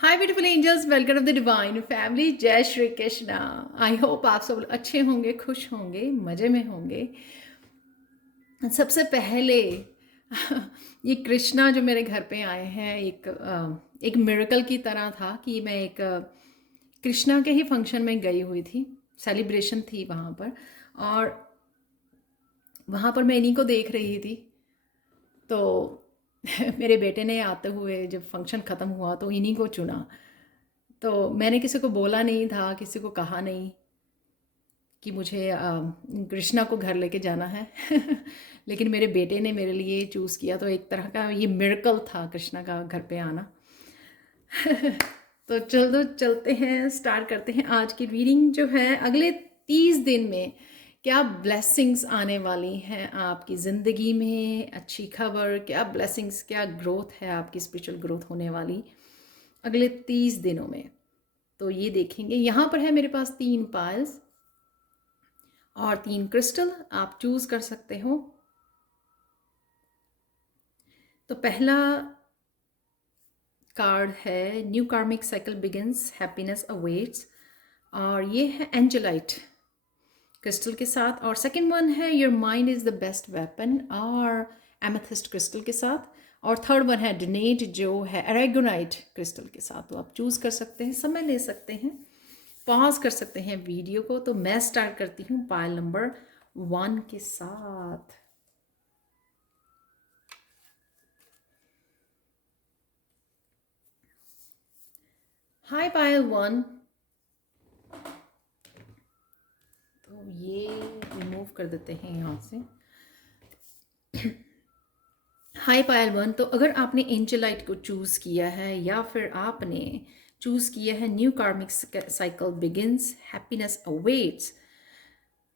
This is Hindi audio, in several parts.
Hi beautiful angels, welcome to the divine family. जय श्री कृष्णा। आई होप आप सब अच्छे होंगे, खुश होंगे, मज़े में होंगे। सबसे पहले ये कृष्णा जो मेरे घर पे आए हैं, एक मिरेकल की तरह था कि मैं एक कृष्णा के ही फंक्शन में गई हुई थी। सेलिब्रेशन थी वहाँ पर, और वहाँ पर मैं इन्हीं को देख रही थी। तो मेरे बेटे ने आते हुए जब फंक्शन ख़त्म हुआ तो इन्हीं को चुना। तो मैंने किसी को बोला नहीं था, किसी को कहा नहीं कि मुझे कृष्णा को घर लेके जाना है। लेकिन मेरे बेटे ने मेरे लिए चूज़ किया, तो एक तरह का ये मिरेकल था कृष्णा का घर पे आना। तो चलो चलते हैं, स्टार्ट करते हैं आज की रीडिंग जो है। अगले 30 दिन में क्या ब्लेसिंग्स आने वाली हैं आपकी ज़िंदगी में, अच्छी खबर, क्या ब्लेसिंग्स, क्या ग्रोथ है आपकी, स्पिरिचुअल ग्रोथ होने वाली अगले 30 दिनों में। तो ये देखेंगे। यहाँ पर है मेरे पास 3 पायल्स और 3 क्रिस्टल, आप चूज़ कर सकते हो। तो पहला कार्ड है न्यू कार्मिक साइकिल बिगिंस, हैप्पीनेस अवेट्स, और ये है एंजेलाइट क्रिस्टल के साथ। और सेकंड वन है your mind is the best weapon, और एमेथिस्ट क्रिस्टल के साथ। और थर्ड वन है डोनेट, जो है एरेगोनाइट क्रिस्टल के साथ। तो आप चूज़ कर सकते हैं, समय ले सकते हैं, पॉज कर सकते हैं वीडियो को। तो मैं स्टार्ट करती हूँ पायल नंबर 1 के साथ। हाय पायल 1। तो ये रिमूव कर देते हैं यहाँ से। हाय पायल 1। तो अगर आपने एंजेलाइट को चूज़ किया है या फिर आपने चूज़ किया है न्यू कार्मिक साइकिल बिगिंस, हैप्पीनेस अवेट्स,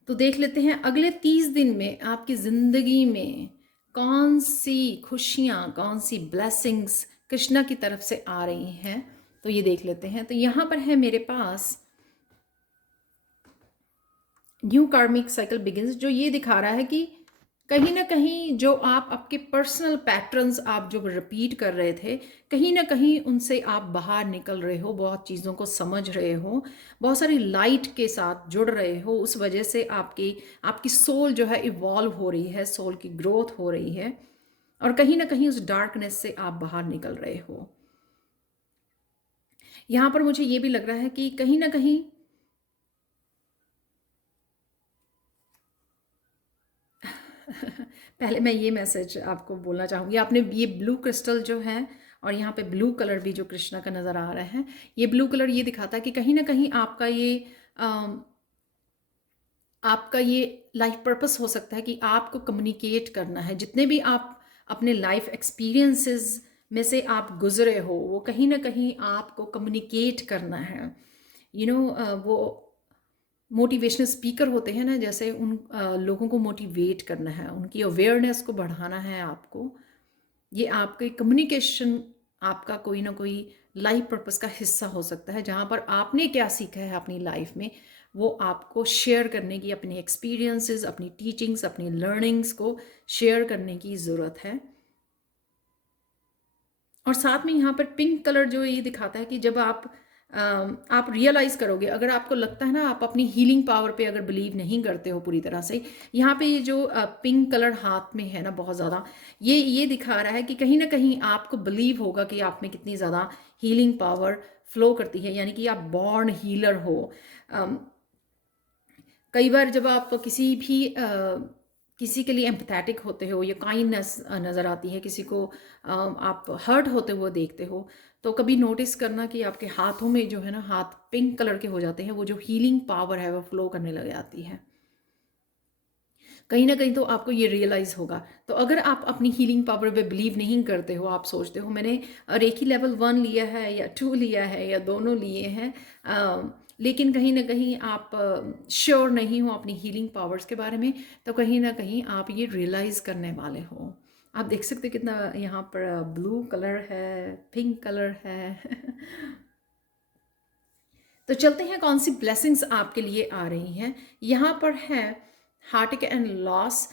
तो देख लेते हैं अगले 30 दिन में आपकी ज़िंदगी में कौन सी खुशियाँ, कौन सी ब्लेसिंग्स कृष्णा की तरफ से आ रही हैं। तो ये देख लेते हैं। तो यहाँ पर है मेरे पास न्यू कार्मिक साइकिल बिगिंस, जो ये दिखा रहा है कि कहीं ना कहीं जो आप आपके पर्सनल पैटर्न्स आप जो रिपीट कर रहे थे, कहीं ना कहीं उनसे आप बाहर निकल रहे हो, बहुत चीज़ों को समझ रहे हो, बहुत सारी लाइट के साथ जुड़ रहे हो। उस वजह से आपकी आपकी सोल जो है इवॉल्व हो रही है, सोल की ग्रोथ हो रही है, और कहीं ना कहीं उस डार्कनेस से आप बाहर निकल रहे हो। यहाँ पर मुझे ये भी लग रहा है कि कहीं ना कहीं पहले मैं ये मैसेज आपको बोलना चाहूँगी। आपने ये ब्लू क्रिस्टल जो है, और यहाँ पे ब्लू कलर भी जो कृष्णा का नज़र आ रहा है, ये ब्लू कलर ये दिखाता है कि कहीं ना कहीं आपका ये लाइफ पर्पस हो सकता है कि आपको कम्युनिकेट करना है। जितने भी आप अपने लाइफ एक्सपीरियंसेस में से आप गुजरे हो, वो कहीं ना कहीं आपको कम्युनिकेट करना है। वो मोटिवेशनल स्पीकर होते हैं ना, जैसे उन लोगों को मोटिवेट करना है, उनकी अवेयरनेस को बढ़ाना है आपको। ये आपके कम्युनिकेशन, आपका कोई ना कोई लाइफ पर्पस का हिस्सा हो सकता है, जहाँ पर आपने क्या सीखा है अपनी लाइफ में, वो आपको शेयर करने की, अपनी एक्सपीरियंसेस, अपनी टीचिंग्स, अपनी लर्निंग्स को शेयर करने की ज़रूरत है। और साथ में यहाँ पर पिंक कलर जो ये दिखाता है कि जब आप रियलाइज़ करोगे, अगर आपको लगता है ना आप अपनी हीलिंग पावर पे अगर बिलीव नहीं करते हो पूरी तरह से, यहाँ पे ये जो पिंक कलर हाथ में है ना, बहुत ज़्यादा ये दिखा रहा है कि कहीं ना कहीं आपको बिलीव होगा कि आप में कितनी ज़्यादा हीलिंग पावर फ्लो करती है, यानी कि आप बॉर्न हीलर हो। अम, कई बार जब आप किसी के लिए एम्पथेटिक होते हो, या काइंडनेस नज़र आती है, किसी को आप हर्ट होते हुए देखते हो, तो कभी नोटिस करना कि आपके हाथों में जो है ना, हाथ पिंक कलर के हो जाते हैं, वो जो हीलिंग पावर है वो फ्लो करने लग जाती है। कहीं ना कहीं तो आपको ये रियलाइज़ होगा। तो अगर आप अपनी हीलिंग पावर पे बिलीव नहीं करते हो, आप सोचते हो मैंने रेकी लेवल 1 लिया है या 2 लिया है या दोनों लिए हैं, लेकिन कहीं ना कहीं आप श्योर नहीं हो अपनी हीलिंग पावर्स के बारे में, तो कहीं ना कहीं आप ये रियलाइज़ करने वाले हो। आप देख सकते कितना यहाँ पर ब्लू कलर है, पिंक कलर है। तो चलते हैं कौन सी ब्लेसिंग्स आपके लिए आ रही हैं। यहाँ पर है हार्ट एंड लॉस।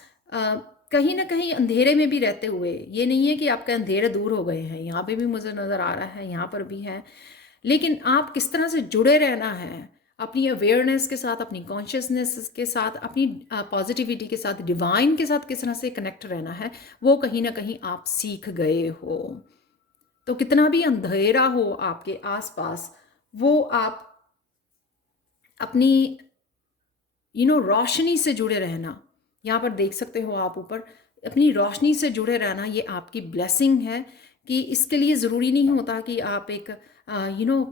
कहीं ना कहीं अंधेरे में भी रहते हुए, ये नहीं है कि आपके अंधेरे दूर हो गए हैं, यहाँ पे भी मुझे नज़र आ रहा है, यहाँ पर भी है, लेकिन आप किस तरह से जुड़े रहना है अपनी अवेयरनेस के साथ, अपनी कॉन्शियसनेस के साथ, अपनी पॉजिटिविटी के साथ, डिवाइन के साथ किस तरह से कनेक्ट रहना है, वो कहीं ना कहीं आप सीख गए हो। तो कितना भी अंधेरा हो आपके आसपास, वो आप अपनी रोशनी से जुड़े रहना, यहाँ पर देख सकते हो आप ऊपर, अपनी रोशनी से जुड़े रहना, ये आपकी ब्लेसिंग है। कि इसके लिए ज़रूरी नहीं होता कि आप एक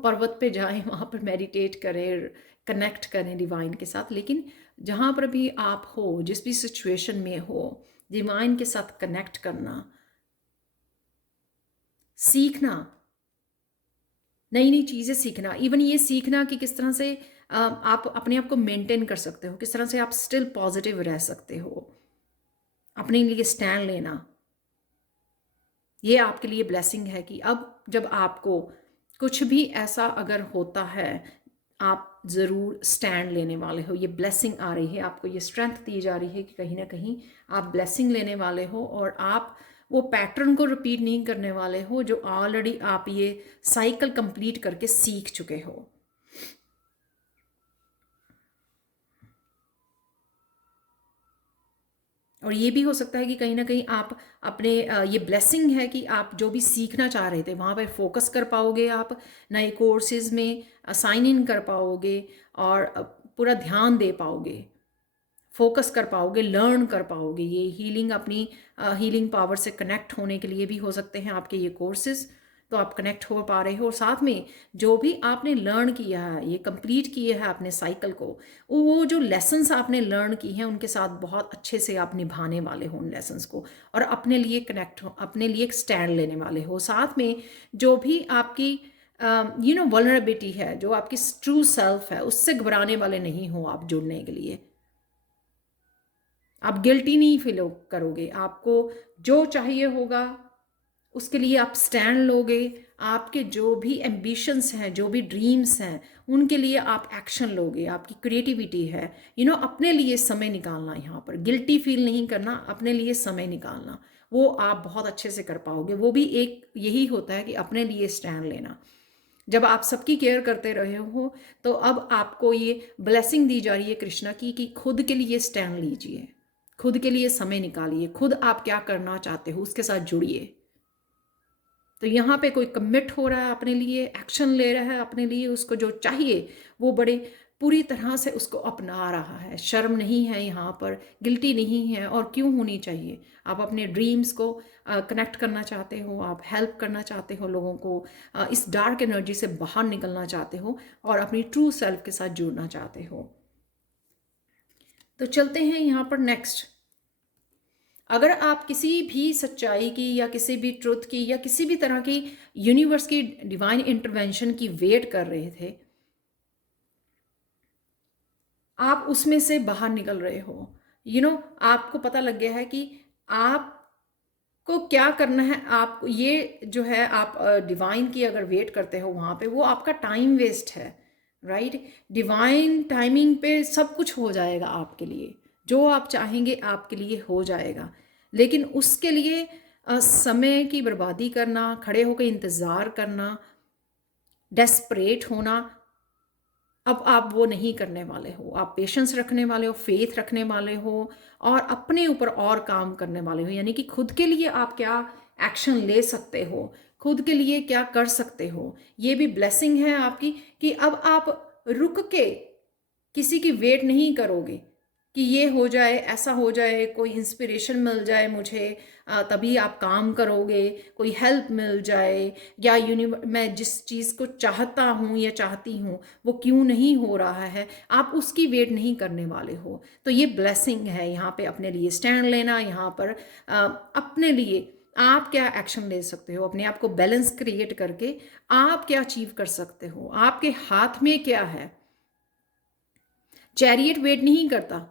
पर्वत पे जाएं, वहाँ पर मेडिटेट करें, कनेक्ट करें डिवाइन के साथ, लेकिन जहाँ पर भी आप हो, जिस भी सिचुएशन में हो, डिवाइन के साथ कनेक्ट करना, सीखना, नई नई चीज़ें सीखना, इवन ये सीखना कि किस तरह से आप अपने आप को मेंटेन कर सकते हो, किस तरह से आप स्टिल पॉजिटिव रह सकते हो, अपने लिए स्टैंड लेना, ये आपके लिए ब्लेसिंग है। कि अब जब आपको कुछ भी ऐसा अगर होता है, आप ज़रूर स्टैंड लेने वाले हो, ये ब्लेसिंग आ रही है आपको, ये स्ट्रेंथ दी जा रही है कि कहीं ना कहीं आप ब्लेसिंग लेने वाले हो, और आप वो पैटर्न को रिपीट नहीं करने वाले हो जो ऑलरेडी आप ये साइकिल कंप्लीट करके सीख चुके हो। और ये भी हो सकता है कि कहीं ना कहीं आप अपने ये ब्लेसिंग है कि आप जो भी सीखना चाह रहे थे वहाँ पर फोकस कर पाओगे, आप नए कोर्सेज में साइन इन कर पाओगे, और पूरा ध्यान दे पाओगे, फोकस कर पाओगे, लर्न कर पाओगे। ये हीलिंग, अपनी हीलिंग पावर से कनेक्ट होने के लिए भी हो सकते हैं आपके ये कोर्सेज। तो आप कनेक्ट हो पा रहे हो, और साथ में जो भी आपने लर्न किया है, ये कंप्लीट किए हैं आपने साइकिल को, वो जो लेसन्स आपने लर्न की हैं उनके साथ बहुत अच्छे से आप निभाने वाले हो उन लेसन्स को, और अपने लिए कनेक्ट हो, अपने लिए एक स्टैंड लेने वाले हो। साथ में जो भी आपकी वल्नरेबिलिटी है, जो आपकी ट्रू सेल्फ है, उससे घबराने वाले नहीं हो आप जुड़ने के लिए। आप गिल्टी नहीं फील करोगे, आपको जो चाहिए होगा उसके लिए आप स्टैंड लोगे, आपके जो भी एम्बिशंस हैं, जो भी ड्रीम्स हैं, उनके लिए आप एक्शन लोगे, आपकी क्रिएटिविटी है, अपने लिए समय निकालना, यहाँ पर गिल्टी फील नहीं करना, अपने लिए समय निकालना, वो आप बहुत अच्छे से कर पाओगे। वो भी एक यही होता है कि अपने लिए स्टैंड लेना। जब आप सबकी केयर करते रहे हो, तो अब आपको ये ब्लेसिंग दी जा रही है कृष्णा की कि खुद के लिए स्टैंड लीजिए, खुद के लिए समय निकालिए, खुद आप क्या करना चाहते हो उसके साथ जुड़िए। तो यहाँ पे कोई कमिट हो रहा है अपने लिए, एक्शन ले रहा है अपने लिए, उसको जो चाहिए वो बड़े पूरी तरह से उसको अपना रहा है, शर्म नहीं है यहाँ पर, गिल्टी नहीं है, और क्यों होनी चाहिए। आप अपने ड्रीम्स को कनेक्ट करना चाहते हो, आप हेल्प करना चाहते हो लोगों को, इस डार्क एनर्जी से बाहर निकलना चाहते हो, और अपनी ट्रू सेल्फ के साथ जुड़ना चाहते हो। तो चलते हैं यहाँ पर नेक्स्ट। अगर आप किसी भी सच्चाई की, या किसी भी ट्रुथ की, या किसी भी तरह की यूनिवर्स की डिवाइन इंटरवेंशन की वेट कर रहे थे, आप उसमें से बाहर निकल रहे हो, आपको पता लग गया है कि आपको क्या करना है। आप ये जो है, आप डिवाइन की अगर वेट करते हो वहाँ पे, वो आपका टाइम वेस्ट है, राइट। डिवाइन टाइमिंग पे सब कुछ हो जाएगा आपके लिए, जो आप चाहेंगे आपके लिए हो जाएगा, लेकिन उसके लिए समय की बर्बादी करना, खड़े होकर इंतज़ार करना, डेस्परेट होना, अब आप वो नहीं करने वाले हो। आप पेशेंस रखने वाले हो, फेथ रखने वाले हो, और अपने ऊपर और काम करने वाले हो। यानी कि खुद के लिए आप क्या एक्शन ले सकते हो, खुद के लिए क्या कर सकते हो, ये भी ब्लेसिंग है आपकी। कि अब आप रुक के किसी की वेट नहीं करोगे कि ये हो जाए, ऐसा हो जाए, कोई इंस्पिरेशन मिल जाए मुझे, तभी आप काम करोगे, कोई हेल्प मिल जाए, या मैं जिस चीज़ को चाहता हूँ या चाहती हूँ वो क्यों नहीं हो रहा है, आप उसकी वेट नहीं करने वाले हो। तो ये ब्लेसिंग है यहाँ पे, अपने लिए स्टैंड लेना। यहाँ पर अपने लिए आप क्या एक्शन ले सकते हो, अपने आप को बैलेंस क्रिएट करके आप क्या अचीव कर सकते हो, आपके हाथ में क्या है। चैरियट वेट नहीं करता,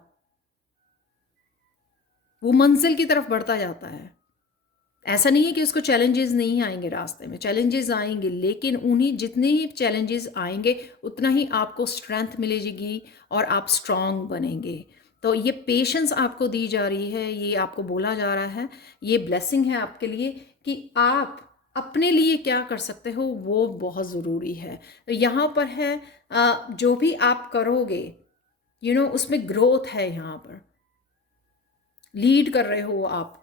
वो मंजिल की तरफ बढ़ता जाता है। ऐसा नहीं है कि उसको चैलेंजेस नहीं आएंगे, रास्ते में चैलेंजेस आएंगे, लेकिन उन्हीं जितने ही चैलेंजेस आएंगे उतना ही आपको स्ट्रेंथ मिलेगी और आप स्ट्रांग बनेंगे। तो ये पेशेंस आपको दी जा रही है, ये आपको बोला जा रहा है, ये ब्लेसिंग है आपके लिए कि आप अपने लिए क्या कर सकते हो वो बहुत ज़रूरी है। तो यहाँ पर है जो भी आप करोगे उसमें ग्रोथ है। यहाँ पर लीड कर रहे हो आप,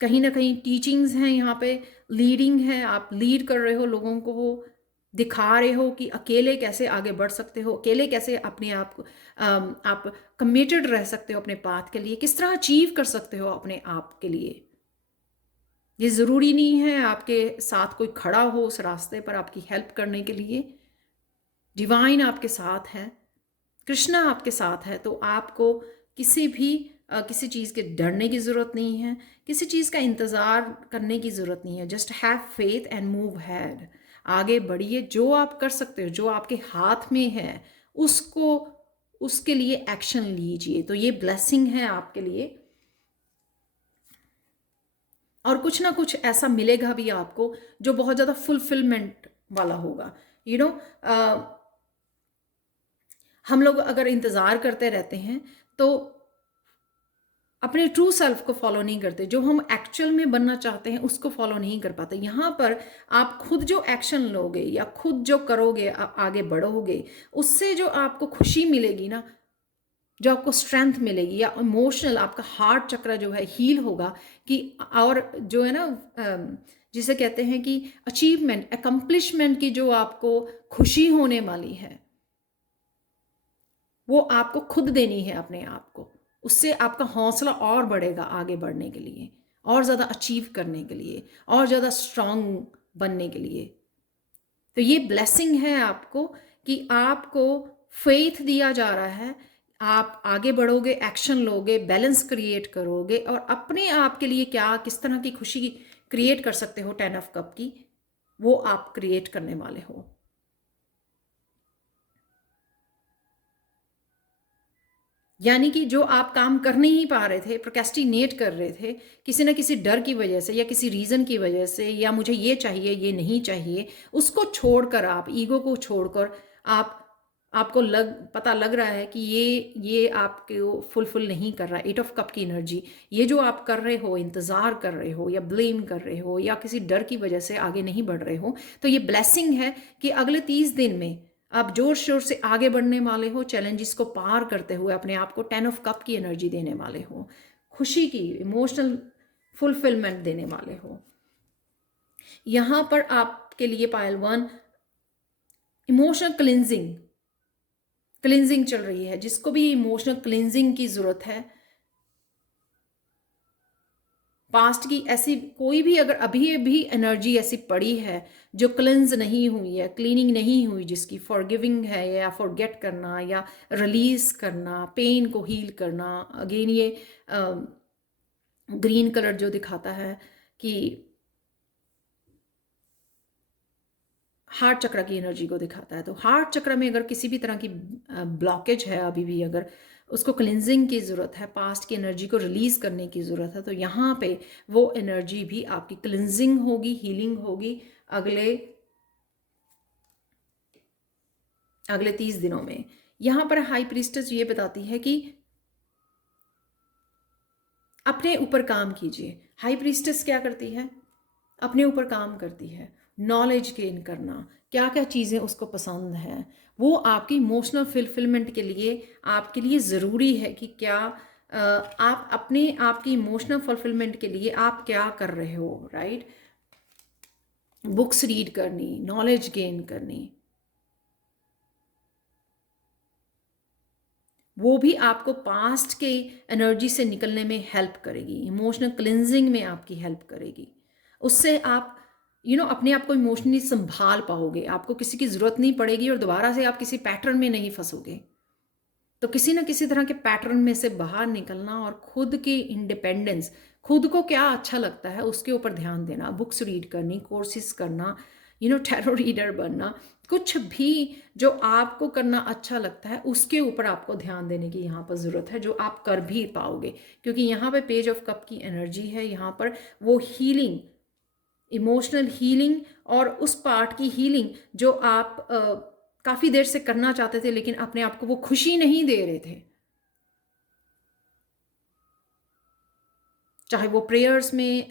कहीं ना कहीं टीचिंग्स हैं यहाँ पे, लीडिंग है, आप लीड कर रहे हो लोगों को, दिखा रहे हो कि अकेले कैसे आगे बढ़ सकते हो, अकेले कैसे अपने आप को आप कमिटेड रह सकते हो अपने पाथ के लिए, किस तरह अचीव कर सकते हो अपने आप के लिए। ये ज़रूरी नहीं है आपके साथ कोई खड़ा हो उस रास्ते पर आपकी हेल्प करने के लिए। डिवाइन आपके साथ है, कृष्णा आपके साथ है, तो आपको किसी भी किसी चीज़ के डरने की ज़रूरत नहीं है, किसी चीज़ का इंतज़ार करने की ज़रूरत नहीं है। Just have faith and move had. आगे बढ़िए, जो आप कर सकते हो, जो आपके हाथ में है, उसको उसके लिए एक्शन लीजिए। तो ये ब्लेसिंग है आपके लिए, और कुछ ना कुछ ऐसा मिलेगा भी आपको जो बहुत ज़्यादा फुलफिलमेंट वाला होगा। यू नो हम लोग अगर इंतज़ार करते रहते हैं तो अपने ट्रू सेल्फ को फॉलो नहीं करते, जो हम एक्चुअल में बनना चाहते हैं उसको फॉलो नहीं कर पाते। यहाँ पर आप खुद जो एक्शन लोगे या खुद जो करोगे, आगे बढ़ोगे, उससे जो आपको खुशी मिलेगी ना, जो आपको स्ट्रेंथ मिलेगी, या इमोशनल आपका हार्ट चक्र जो है हील होगा कि, और जो है ना जिसे कहते हैं कि अचीवमेंट, अकम्पलिशमेंट की जो आपको खुशी होने वाली है, वो आपको खुद देनी है अपने आप को। उससे आपका हौसला और बढ़ेगा आगे बढ़ने के लिए, और ज़्यादा अचीव करने के लिए, और ज़्यादा स्ट्रांग बनने के लिए। तो ये ब्लेसिंग है आपको कि आपको फेथ दिया जा रहा है, आप आगे बढ़ोगे, एक्शन लोगे, बैलेंस क्रिएट करोगे, और अपने आप के लिए क्या किस तरह की खुशी क्रिएट कर सकते हो 10 ऑफ कप की, वो आप क्रिएट करने वाले हो। यानी कि जो आप काम कर नहीं पा रहे थे, प्रोक्रेस्टिनेट कर रहे थे किसी ना किसी डर की वजह से या किसी रीज़न की वजह से, या मुझे ये चाहिए ये नहीं चाहिए, उसको छोड़कर, आप ईगो को छोड़कर, आप आपको पता लग रहा है कि ये आपको फुलफिल नहीं कर रहा। 8 ऑफ कप की एनर्जी, ये जो आप कर रहे हो, इंतज़ार कर रहे हो या ब्लेम कर रहे हो या किसी डर की वजह से आगे नहीं बढ़ रहे हो, तो ये ब्लेसिंग है कि अगले 30 दिन में आप जोर शोर से आगे बढ़ने वाले हो, चैलेंजेस को पार करते हुए अपने आप को 10 ऑफ कप की एनर्जी देने वाले हो, खुशी की इमोशनल फुलफिलमेंट देने वाले हो। यहाँ पर आपके लिए पायल 1 इमोशनल क्लिनजिंग चल रही है। जिसको भी इमोशनल क्लिनजिंग की ज़रूरत है, पास्ट की ऐसी कोई भी अगर अभी भी एनर्जी ऐसी पड़ी है जो क्लिनज नहीं हुई है, क्लीनिंग नहीं हुई, जिसकी फॉरगिविंग है, या फॉरगेट करना, या रिलीज करना, पेन को हील करना। अगेन ये ग्रीन कलर जो दिखाता है कि हार्ट चक्र की एनर्जी को दिखाता है। तो हार्ट चक्र में अगर किसी भी तरह की ब्लॉकेज है, अभी भी अगर उसको क्लिनजिंग की ज़रूरत है, पास्ट की एनर्जी को रिलीज़ करने की ज़रूरत है, तो यहाँ पे वो एनर्जी भी आपकी क्लिनजिंग होगी, हीलिंग होगी अगले 30 दिनों में। यहाँ पर हाई प्रीस्टेस ये बताती है कि अपने ऊपर काम कीजिए। हाई प्रीस्टेस क्या करती है? अपने ऊपर काम करती है, नॉलेज गेन करना, क्या क्या चीज़ें उसको पसंद हैं, वो आपकी इमोशनल फुलफिलमेंट के लिए आपके लिए ज़रूरी है कि क्या आप अपने आप की इमोशनल फुलफिलमेंट के लिए आप क्या कर रहे हो, राइट? बुक्स रीड करनी, नॉलेज गेन करनी, वो भी आपको पास्ट के एनर्जी से निकलने में हेल्प करेगी, इमोशनल क्लिनजिंग में आपकी हेल्प करेगी। उससे आप अपने आप को इमोशनली संभाल पाओगे, आपको किसी की ज़रूरत नहीं पड़ेगी, और दोबारा से आप किसी पैटर्न में नहीं फंसोगे। तो किसी ना किसी तरह के पैटर्न में से बाहर निकलना और खुद की इंडिपेंडेंस, खुद को क्या अच्छा लगता है उसके ऊपर ध्यान देना, बुक्स रीड करनी, कोर्सेज करना, टैरो रीडर बनना, कुछ भी जो आपको करना अच्छा लगता है उसके ऊपर आपको ध्यान देने की यहाँ पर ज़रूरत है, जो आप कर भी पाओगे। क्योंकि यहाँ पे पेज ऑफ कप की एनर्जी है, यहाँ पर वो हीलिंग, इमोशनल हीलिंग, और उस पार्ट की हीलिंग जो आप काफ़ी देर से करना चाहते थे लेकिन अपने आप को वो खुशी नहीं दे रहे थे, चाहे वो प्रेयर्स में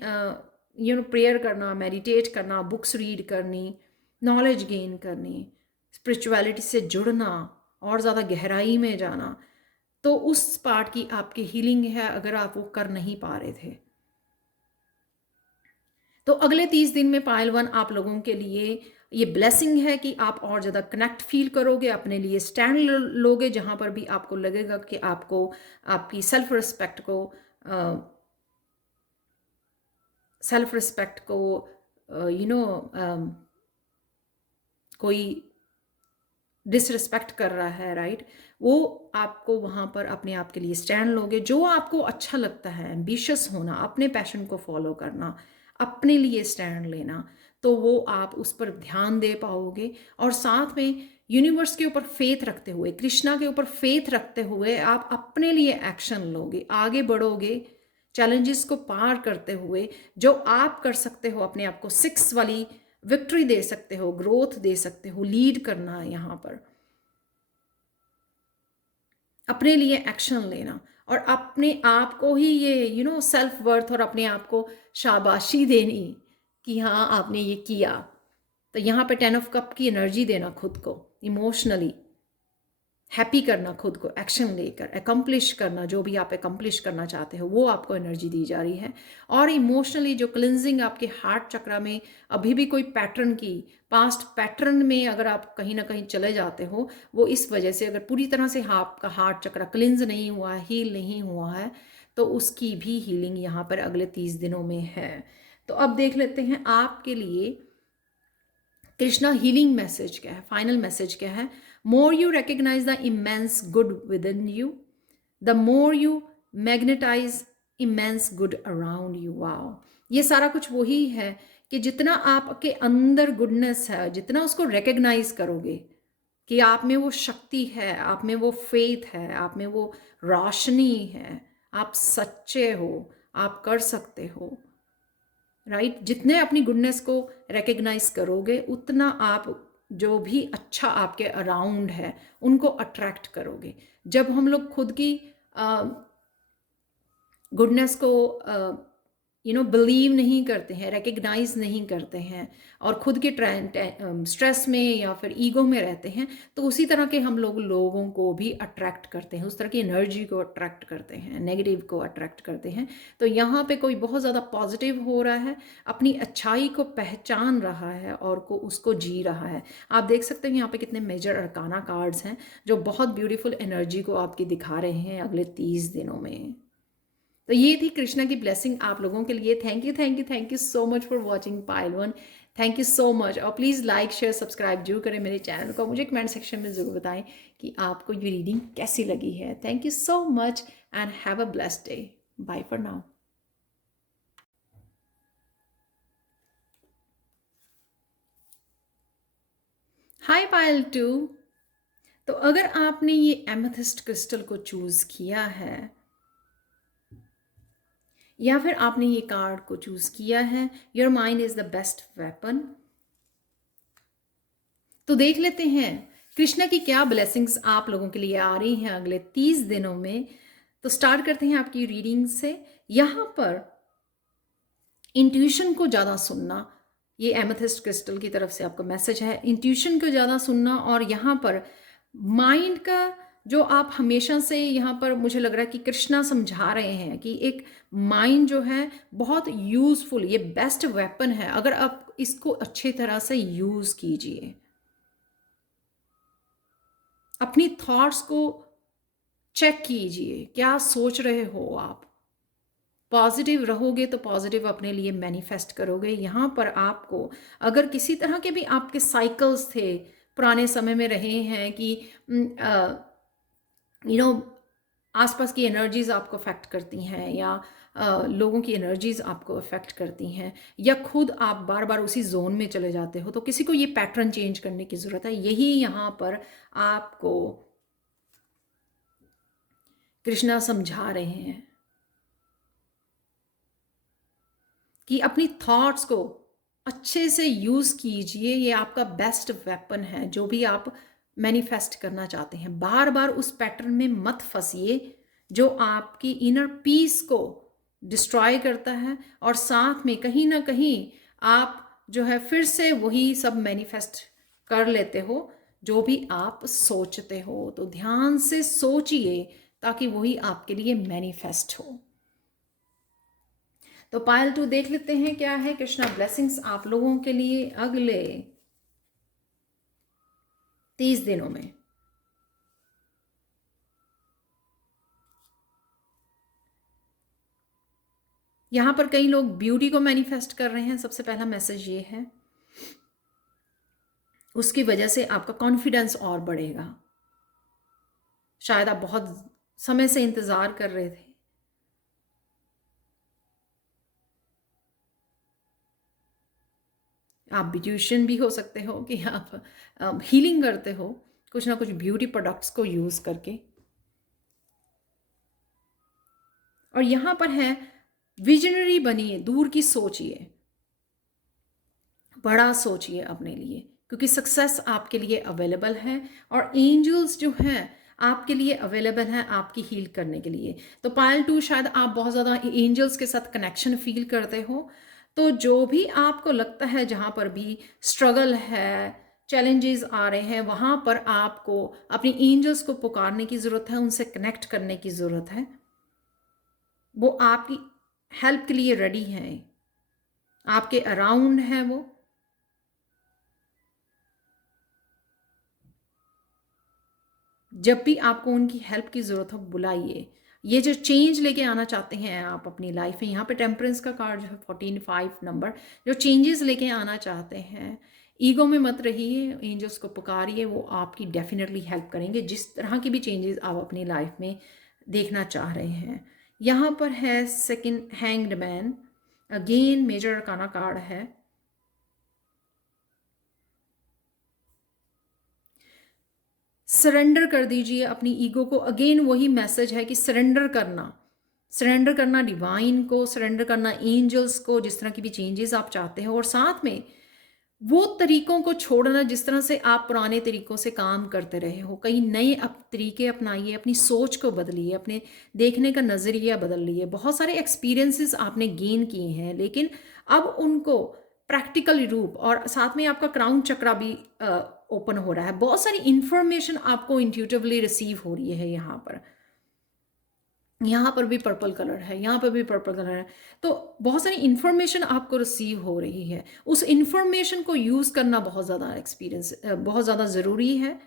प्रेयर करना, मेडिटेट करना, बुक्स रीड करनी, नॉलेज गेन करनी, स्पिरिचुअलिटी से जुड़ना और ज़्यादा गहराई में जाना, तो उस पार्ट की आपकी हीलिंग है अगर आप वो कर नहीं पा रहे थे। तो अगले 30 दिन में पायल 1 आप लोगों के लिए ये ब्लेसिंग है कि आप और ज़्यादा कनेक्ट फील करोगे, अपने लिए स्टैंड लोगे जहाँ पर भी आपको लगेगा कि आपको आपकी सेल्फ रिस्पेक्ट को यू नो कोई डिसरिस्पेक्ट कर रहा है, राइट, वो आपको वहाँ पर अपने आप के लिए स्टैंड लोगे। जो आपको अच्छा लगता है, एम्बिशियस होना, अपने पैशन को फॉलो करना, अपने लिए स्टैंड लेना, तो वो आप उस पर ध्यान दे पाओगे। और साथ में यूनिवर्स के ऊपर फेथ रखते हुए, कृष्णा के ऊपर फेथ रखते हुए आप अपने लिए एक्शन लोगे, आगे बढ़ोगे, चैलेंजेस को पार करते हुए जो आप कर सकते हो, अपने आप को 6 वाली विक्ट्री दे सकते हो, ग्रोथ दे सकते हो, लीड करना है यहाँ पर, अपने लिए एक्शन लेना और अपने आप को ही ये सेल्फ वर्थ और अपने आप को शाबाशी देनी कि हाँ आपने ये किया। तो यहाँ पे 10 ऑफ कप की एनर्जी देना खुद को, इमोशनली हैप्पी करना खुद को, एक्शन लेकर अकम्प्लिश करना, जो भी आप अकम्प्लिश करना चाहते हो वो आपको एनर्जी दी जा रही है। और इमोशनली जो क्लिनजिंग आपके हार्ट चक्रा में अभी भी कोई पैटर्न की, पास्ट पैटर्न में अगर आप कहीं ना कहीं चले जाते हो, वो इस वजह से अगर पूरी तरह से आपका हार्ट चक्रा क्लिनज नहीं हुआ है, हील नहीं हुआ है, तो उसकी भी हीलिंग यहाँ पर अगले 30 दिनों में है। तो अब देख लेते हैं आपके लिए कृष्णा हीलिंग मैसेज क्या है, फाइनल मैसेज क्या है। More you recognise the immense good within you, the more you magnetise immense good around you. Wow, ये सारा कुछ वही है कि जितना आपके अंदर गुडनेस है, जितना उसको रिकग्नाइज करोगे कि आप में वो शक्ति है, आप में वो फेथ है, आप में वो रोशनी है, आप सच्चे हो, आप कर सकते हो, राइट, जितने अपनी गुडनेस को रिकग्नाइज करोगे उतना आप जो भी अच्छा आपके अराउंड है उनको अट्रैक्ट करोगे। जब हम लोग खुद की गुडनेस को बिलीव नहीं करते हैं, रिकग्नाइज नहीं करते हैं और खुद के स्ट्रेस में या फिर ईगो में रहते हैं, तो उसी तरह के हम लोगों को भी अट्रैक्ट करते हैं, उस तरह की एनर्जी को अट्रैक्ट करते हैं, नेगेटिव को अट्रैक्ट करते हैं। तो यहाँ पे कोई बहुत ज़्यादा पॉजिटिव हो रहा है, अपनी अच्छाई को पहचान रहा है और उसको जी रहा है। आप देख सकते हैं यहाँ पे कितने मेजर अरकाना कार्ड्स हैं जो बहुत ब्यूटीफुल एनर्जी को आपकी दिखा रहे हैं अगले 30 दिनों में। तो ये थी कृष्णा की ब्लेसिंग आप लोगों के लिए। Thank you thank you thank you so much for watching Payal 1। Thank you so much. और प्लीज़ लाइक शेयर सब्सक्राइब जरूर करें मेरे चैनल को। मुझे कमेंट सेक्शन में ज़रूर बताएं कि आपको ये रीडिंग कैसी लगी है। Thank you so much and have a blessed day. Bye for now. Hi Payal 2। तो अगर आपने ये एमेथिस्ट क्रिस्टल को चूज़ किया है या फिर आपने ये कार्ड को चूज किया है, your mind is the best weapon, तो देख लेते हैं कृष्णा की क्या ब्लेसिंग्स आप लोगों के लिए आ रही हैं अगले 30 दिनों में। तो स्टार्ट करते हैं आपकी रीडिंग से। यहाँ पर इंट्यूशन को ज़्यादा सुनना, ये एमेथिस्ट क्रिस्टल की तरफ से आपका मैसेज है, इंट्यूशन को ज़्यादा सुनना। और यहाँ पर माइंड का जो आप हमेशा से यहाँ पर मुझे लग रहा है कि कृष्णा समझा रहे हैं कि एक माइंड जो है बहुत यूजफुल, ये बेस्ट वेपन है अगर आप इसको अच्छी तरह से यूज कीजिए। अपनी थॉट्स को चेक कीजिए, क्या सोच रहे हो आप। पॉजिटिव रहोगे तो पॉजिटिव अपने लिए मैनिफेस्ट करोगे। यहाँ पर आपको अगर किसी तरह के भी आपके साइकिल्स थे, पुराने समय में रहे हैं कि आसपास की एनर्जीज आपको अफेक्ट करती हैं या लोगों की एनर्जीज आपको अफेक्ट करती हैं या खुद आप बार बार उसी जोन में चले जाते हो, तो किसी को ये पैटर्न चेंज करने की ज़रूरत है। यही यहाँ पर आपको कृष्णा समझा रहे हैं कि अपनी थॉट्स को अच्छे से यूज़ कीजिए। ये आपका बेस्ट वेपन है जो भी आप मैनिफेस्ट करना चाहते हैं। बार बार उस पैटर्न में मत फंसिए जो आपकी इनर पीस को डिस्ट्रॉय करता है, और साथ में कहीं ना कहीं आप जो है फिर से वही सब मैनिफेस्ट कर लेते हो जो भी आप सोचते हो। तो ध्यान से सोचिए ताकि वही आपके लिए मैनिफेस्ट हो। तो पायल 2 देख लेते हैं क्या है कृष्णा ब्लेसिंग्स आप लोगों के लिए अगले 30 दिनों में। यहां पर कई लोग ब्यूटी को मैनिफेस्ट कर रहे हैं। सबसे पहला मैसेज ये है, उसकी वजह से आपका कॉन्फिडेंस और बढ़ेगा। शायद आप बहुत समय से इंतजार कर रहे थे, आप ब्यूटिशियन भी हो सकते हो कि आप हीलिंग करते हो कुछ ना कुछ ब्यूटी प्रोडक्ट्स को यूज करके। और यहां पर है विजनरी बनिए, दूर की सोचिए, बड़ा सोचिए अपने लिए, क्योंकि सक्सेस आपके लिए अवेलेबल है और एंजल्स जो हैं आपके लिए अवेलेबल हैं आपकी हील करने के लिए। तो पायल 2 शायद आप बहुत ज़्यादा एंजल्स के साथ कनेक्शन फील करते हो। तो जो भी आपको लगता है जहाँ पर भी स्ट्रगल है, चैलेंजेस आ रहे हैं, वहाँ पर आपको अपनी एंजल्स को पुकारने की ज़रूरत है, उनसे कनेक्ट करने की ज़रूरत है। वो आपकी हेल्प के लिए रेडी हैं, आपके अराउंड हैं वो। जब भी आपको उनकी हेल्प की ज़रूरत हो बुलाइए। ये जो चेंज लेके आना चाहते हैं आप अपनी लाइफ में, यहाँ पे टेम्परेंस का कार्ड जो है 14 5 नंबर, जो चेंजेस लेके आना चाहते हैं, ईगो में मत रहिए, एंजल्स को पुकारिए, वो आपकी डेफिनेटली हेल्प करेंगे जिस तरह की भी चेंजेस आप अपनी लाइफ में देखना चाह रहे हैं। यहाँ पर है second hanged man, again major arcana card है। सरेंडर कर दीजिए अपनी ईगो को। अगेन वही मैसेज है कि सरेंडर करना, सरेंडर करना डिवाइन को, सरेंडर करना एंजल्स को, जिस तरह की भी चेंजेस आप चाहते हो, और साथ में वो तरीकों को छोड़ना जिस तरह से आप पुराने तरीकों से काम करते रहे हो। कई नए तरीके अपनाइए, अपनी सोच को बदलिए, अपने देखने का नज़रिया बदल लिए। बहुत सारे एक्सपीरियंसेस आपने गेन किए हैं, लेकिन अब उनको प्रैक्टिकल रूप, और साथ में आपका क्राउन चक्रा भी ओपन हो रहा है। बहुत सारी इंफॉर्मेशन आपको इंट्यूटिवली रिसीव हो रही है। यहाँ पर भी पर्पल कलर है, यहाँ पर भी पर्पल कलर है। तो बहुत सारी इंफॉर्मेशन आपको रिसीव हो रही है, उस इंफॉर्मेशन को यूज करना बहुत ज़्यादा बहुत ज़्यादा ज़रूरी है।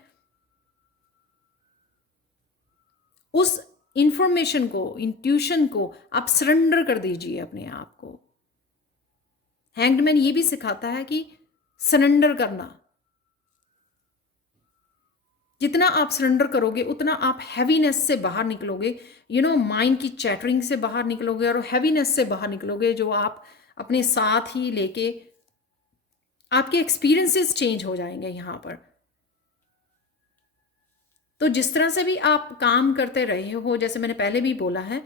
उस इंफॉर्मेशन को, इंट्यूशन को आप सरेंडर कर दीजिए अपने आप को। हैंग्डमैन ये भी सिखाता है कि सरेंडर करना, जितना आप सरेंडर करोगे उतना आप हैवीनेस से बाहर निकलोगे, माइंड की चैटरिंग से बाहर निकलोगे और हैवीनेस से बाहर निकलोगे, जो आप अपने साथ ही लेके आपके एक्सपीरियंसेस चेंज हो जाएंगे यहाँ पर। तो जिस तरह से भी आप काम करते रहे हो, जैसे मैंने पहले भी बोला है,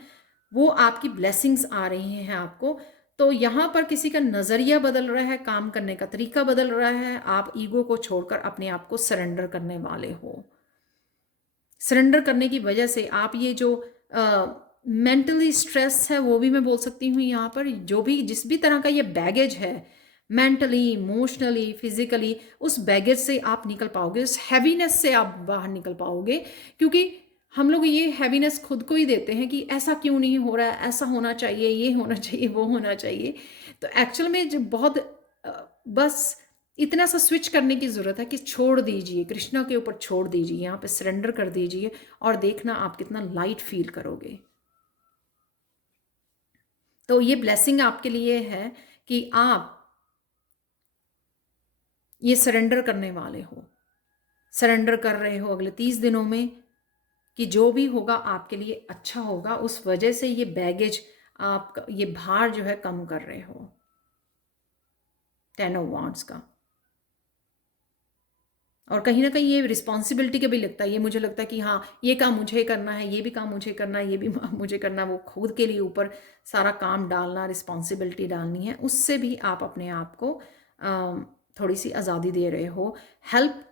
वो आपकी ब्लेसिंग्स आ रही हैं आपको। तो यहाँ पर किसी का नज़रिया बदल रहा है, काम करने का तरीका बदल रहा है, आप ईगो को छोड़कर अपने आप को सरेंडर करने वाले हो। सरेंडर करने की वजह से आप ये जो मेंटली स्ट्रेस है वो भी मैं बोल सकती हूँ यहाँ पर, जो भी जिस भी तरह का ये बैगेज है, मेंटली, इमोशनली, फिजिकली, उस बैगेज से आप निकल पाओगे, उस हैवीनेस से आप बाहर निकल पाओगे। क्योंकि हम लोग ये हैवीनेस खुद को ही देते हैं कि ऐसा क्यों नहीं हो रहा है, ऐसा होना चाहिए, ये होना चाहिए, वो होना चाहिए। तो एक्चुअल में जो बहुत बस इतना सा स्विच करने की ज़रूरत है कि छोड़ दीजिए, कृष्णा के ऊपर छोड़ दीजिए, यहाँ पे सरेंडर कर दीजिए और देखना आप कितना लाइट फील करोगे। तो ये ब्लेसिंग आपके लिए है कि आप ये सरेंडर करने वाले हो, सरेंडर कर रहे हो अगले 30 दिनों में, कि जो भी होगा आपके लिए अच्छा होगा। उस वजह से ये बैगेज, आप ये भार जो है कम कर रहे हो 10 ऑफ वांड्स का। और कहीं ना कहीं ये रिस्पॉन्सिबिलिटी का भी लगता है, ये मुझे लगता है कि हाँ ये काम मुझे करना है, ये भी काम मुझे करना है, ये भी मुझे करना है। वो खुद के लिए ऊपर सारा काम डालना, रिस्पॉन्सिबिलिटी डालनी है, उससे भी आप अपने आप को थोड़ी सी आज़ादी दे रहे हो। हेल्प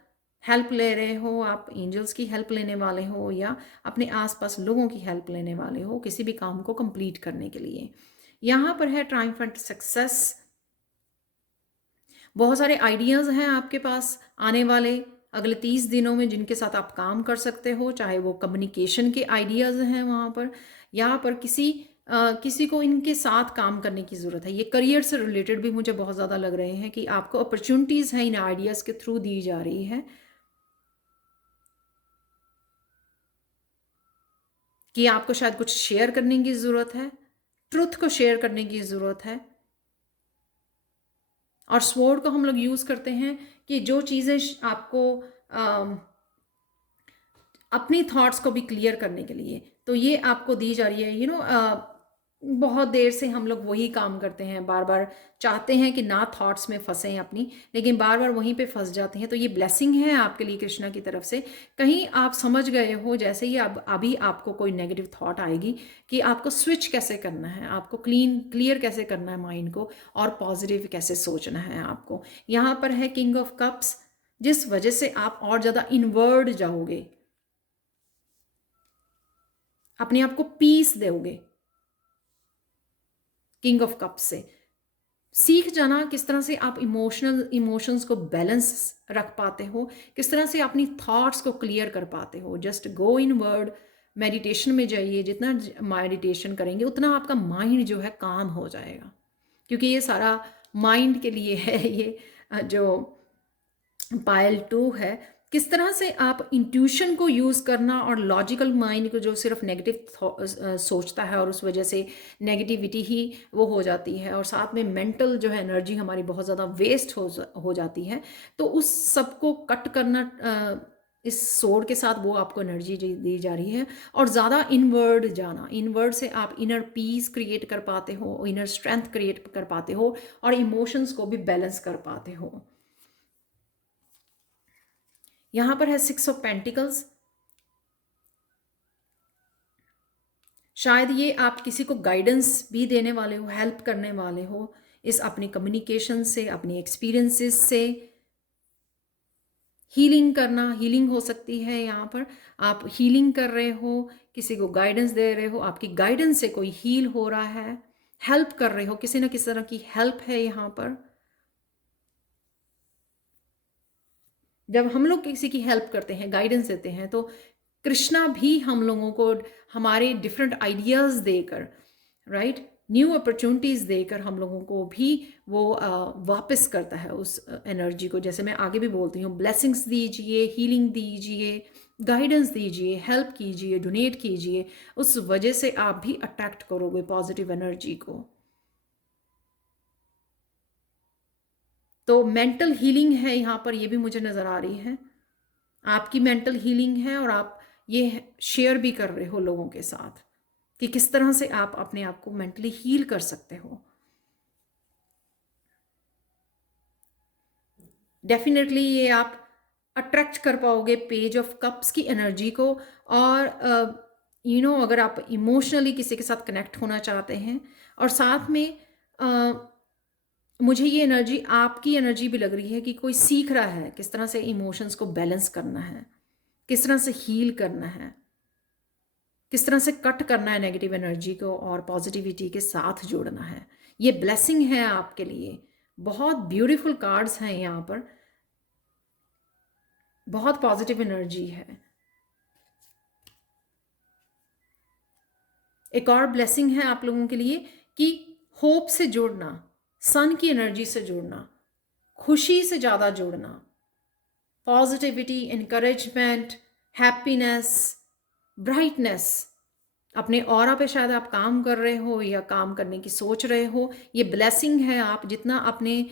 हेल्प ले रहे हो, आप एंजल्स की हेल्प लेने वाले हो या अपने आसपास लोगों की हेल्प लेने वाले हो किसी भी काम को कंप्लीट करने के लिए। यहाँ पर है ट्रायम्फेंट सक्सेस। बहुत सारे आइडियाज़ हैं आपके पास आने वाले अगले 30 दिनों में जिनके साथ आप काम कर सकते हो, चाहे वो कम्युनिकेशन के आइडियाज़ हैं वहाँ पर, यहाँ पर किसी को इनके साथ काम करने की ज़रूरत है। ये करियर से रिलेटेड भी मुझे बहुत ज़्यादा लग रहे हैं कि आपको अपॉर्चुनिटीज़ हैं इन आइडियाज़ के थ्रू दी जा रही है, कि आपको शायद कुछ शेयर करने की ज़रूरत है, ट्रुथ को शेयर करने की ज़रूरत है। और स्वॉर्ड को हम लोग यूज़ करते हैं कि जो चीज़ें आपको अपनी थॉट्स को भी क्लियर करने के लिए, तो ये आपको दी जा रही है। बहुत देर से हम लोग वही काम करते हैं, बार बार चाहते हैं कि ना थॉट्स में फंसें अपनी, लेकिन बार बार वहीं पे फंस जाते हैं। तो ये ब्लेसिंग है आपके लिए कृष्णा की तरफ से। कहीं आप समझ गए हो, जैसे ही अब अभी आपको कोई नेगेटिव थॉट आएगी कि आपको स्विच कैसे करना है, आपको क्लियर कैसे करना है माइंड को, और पॉजिटिव कैसे सोचना है आपको। यहाँ पर है किंग ऑफ कप्स, जिस वजह से आप और ज़्यादा इनवर्ड जाओगे, अपने आप को पीस दोगे। किंग ऑफ कप से सीख जाना किस तरह से आप इमोशंस को बैलेंस रख पाते हो, किस तरह से अपनी थॉट्स को क्लियर कर पाते हो। जस्ट गो इन वर्ड, मेडिटेशन में जाइए। जितना मेडिटेशन करेंगे उतना आपका माइंड जो है काम हो जाएगा, क्योंकि ये सारा माइंड के लिए है। ये जो पायल 2 है, किस तरह से आप इंट्यूशन को यूज़ करना, और लॉजिकल माइंड को जो सिर्फ नेगेटिव सोचता है और उस वजह से नेगेटिविटी ही वो हो जाती है, और साथ में मेंटल जो है एनर्जी हमारी बहुत ज़्यादा वेस्ट हो जाती है। तो उस सब को कट करना, इस सोड के साथ वो आपको एनर्जी दी जा रही है। और ज़्यादा इनवर्ड जाना, इनवर्ड से आप इनर पीस क्रिएट कर पाते हो, इनर स्ट्रेंथ क्रिएट कर पाते हो, और इमोशंस को भी बैलेंस कर पाते हो। यहाँ पर है 6 ऑफ पेंटिकल्स। शायद ये आप किसी को गाइडेंस भी देने वाले हो, हेल्प करने वाले हो, इस अपनी कम्युनिकेशन से, अपनी एक्सपीरियंसेस से। हीलिंग करना, हीलिंग हो सकती है यहाँ पर, आप हीलिंग कर रहे हो, किसी को गाइडेंस दे रहे हो, आपकी गाइडेंस से कोई हील हो रहा है, हेल्प कर रहे हो, किसी ना किसी तरह की हेल्प है यहाँ पर। जब हम लोग किसी की हेल्प करते हैं, गाइडेंस देते हैं, तो कृष्णा भी हम लोगों को हमारे डिफरेंट आइडियाज़ देकर, राइट, न्यू अपॉर्चुनिटीज़ देकर हम लोगों को भी वो वापस करता है उस एनर्जी को। जैसे मैं आगे भी बोलती हूँ, ब्लेसिंग्स दीजिए, हीलिंग दीजिए, गाइडेंस दीजिए, हेल्प कीजिए, डोनेट कीजिए। उस वजह से आप भी अट्रैक्ट करोगे पॉजिटिव एनर्जी को। तो मेंटल हीलिंग है यहाँ पर, ये भी मुझे नज़र आ रही है। आपकी मेंटल हीलिंग है, और आप ये शेयर भी कर रहे हो लोगों के साथ कि किस तरह से आप अपने आप को मेंटली हील कर सकते हो। डेफिनेटली ये आप अट्रैक्ट कर पाओगे पेज ऑफ कप्स की एनर्जी को। और अगर आप इमोशनली किसी के साथ कनेक्ट होना चाहते हैं, और साथ में मुझे ये एनर्जी, आपकी एनर्जी भी लग रही है कि कोई सीख रहा है किस तरह से इमोशंस को बैलेंस करना है, किस तरह से हील करना है, किस तरह से कट करना है नेगेटिव एनर्जी को और पॉजिटिविटी के साथ जोड़ना है। ये ब्लेसिंग है आपके लिए। बहुत ब्यूटीफुल कार्ड्स हैं यहाँ पर, बहुत पॉजिटिव एनर्जी है। एक और ब्लेसिंग है आप लोगों के लिए कि होप से जोड़ना, सन की एनर्जी से जोड़ना, खुशी से ज़्यादा जोड़ना, पॉजिटिविटी, इनकरेजमेंट, हैप्पीनेस, ब्राइटनेस। अपने ऑरा पे शायद आप काम कर रहे हो या काम करने की सोच रहे हो, ये ब्लेसिंग है। आप जितना अपने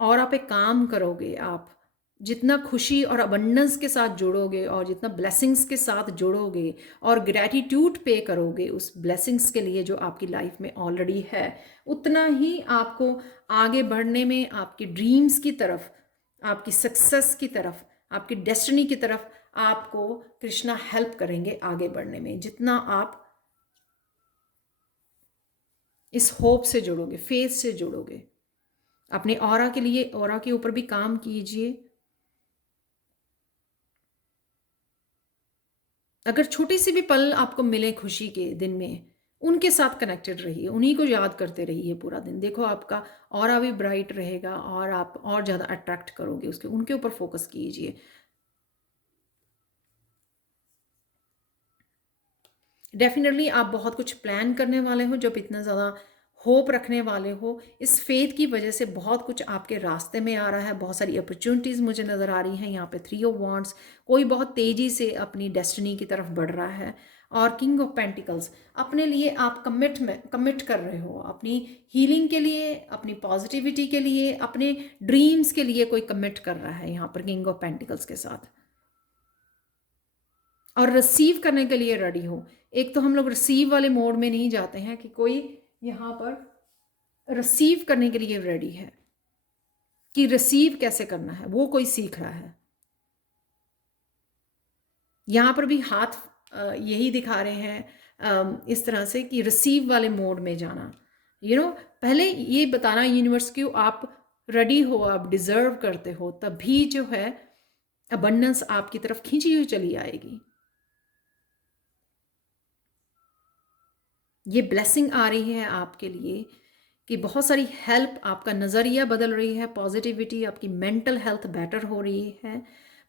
ऑरा पे काम करोगे, आप जितना खुशी और अबंडेंस के साथ जुड़ोगे, और जितना ब्लेसिंग्स के साथ जुड़ोगे, और ग्रैटिट्यूड पे करोगे उस ब्लेसिंग्स के लिए जो आपकी लाइफ में ऑलरेडी है, उतना ही आपको आगे बढ़ने में, आपके ड्रीम्स की तरफ, आपकी सक्सेस की तरफ, आपकी डेस्टिनी की तरफ आपको कृष्णा हेल्प करेंगे आगे बढ़ने में। जितना आप इस होप से जुड़ोगे, फेथ से जुड़ोगे। अपने ऑरा के लिए, ऑरा के ऊपर भी काम कीजिए। अगर छोटी सी भी पल आपको मिले खुशी के दिन में, उनके साथ कनेक्टेड रहिए, उन्हीं को याद करते रहिए पूरा दिन। देखो आपका ऑरा भी ब्राइट रहेगा और आप और ज़्यादा अट्रैक्ट करोगे उसके, उनके ऊपर फोकस कीजिए। डेफिनेटली आप बहुत कुछ प्लान करने वाले हो, जब इतना ज़्यादा होप रखने वाले हो, इस फेथ की वजह से बहुत कुछ आपके रास्ते में आ रहा है, बहुत सारी अपॉर्चुनिटीज़ मुझे नज़र आ रही हैं। यहाँ पे 3 ऑफ वांड्स, कोई बहुत तेज़ी से अपनी डेस्टिनी की तरफ बढ़ रहा है। और किंग ऑफ पेंटिकल्स, अपने लिए आप कमिट कर रहे हो, अपनी हीलिंग के लिए, अपनी पॉजिटिविटी के लिए, अपने ड्रीम्स के लिए कोई कमिट कर रहा है यहाँ पर किंग ऑफ पेंटिकल्स के साथ। और रिसीव करने के लिए रेडी हो। एक तो हम लोग रिसीव वाले मोड में नहीं जाते हैं कि कोई यहाँ पर रिसीव करने के लिए रेडी है, कि रिसीव कैसे करना है वो कोई सीख रहा है। यहाँ पर भी हाथ यही दिखा रहे हैं इस तरह से कि रिसीव वाले मोड में जाना। पहले ये बताना यूनिवर्स को आप रेडी हो, आप डिजर्व करते हो, तभी जो है अबंडेंस आपकी तरफ खींची हुई चली आएगी। ये ब्लेसिंग आ रही है आपके लिए कि बहुत सारी हेल्प, आपका नज़रिया बदल रही है, पॉजिटिविटी, आपकी मेंटल हेल्थ बेटर हो रही है,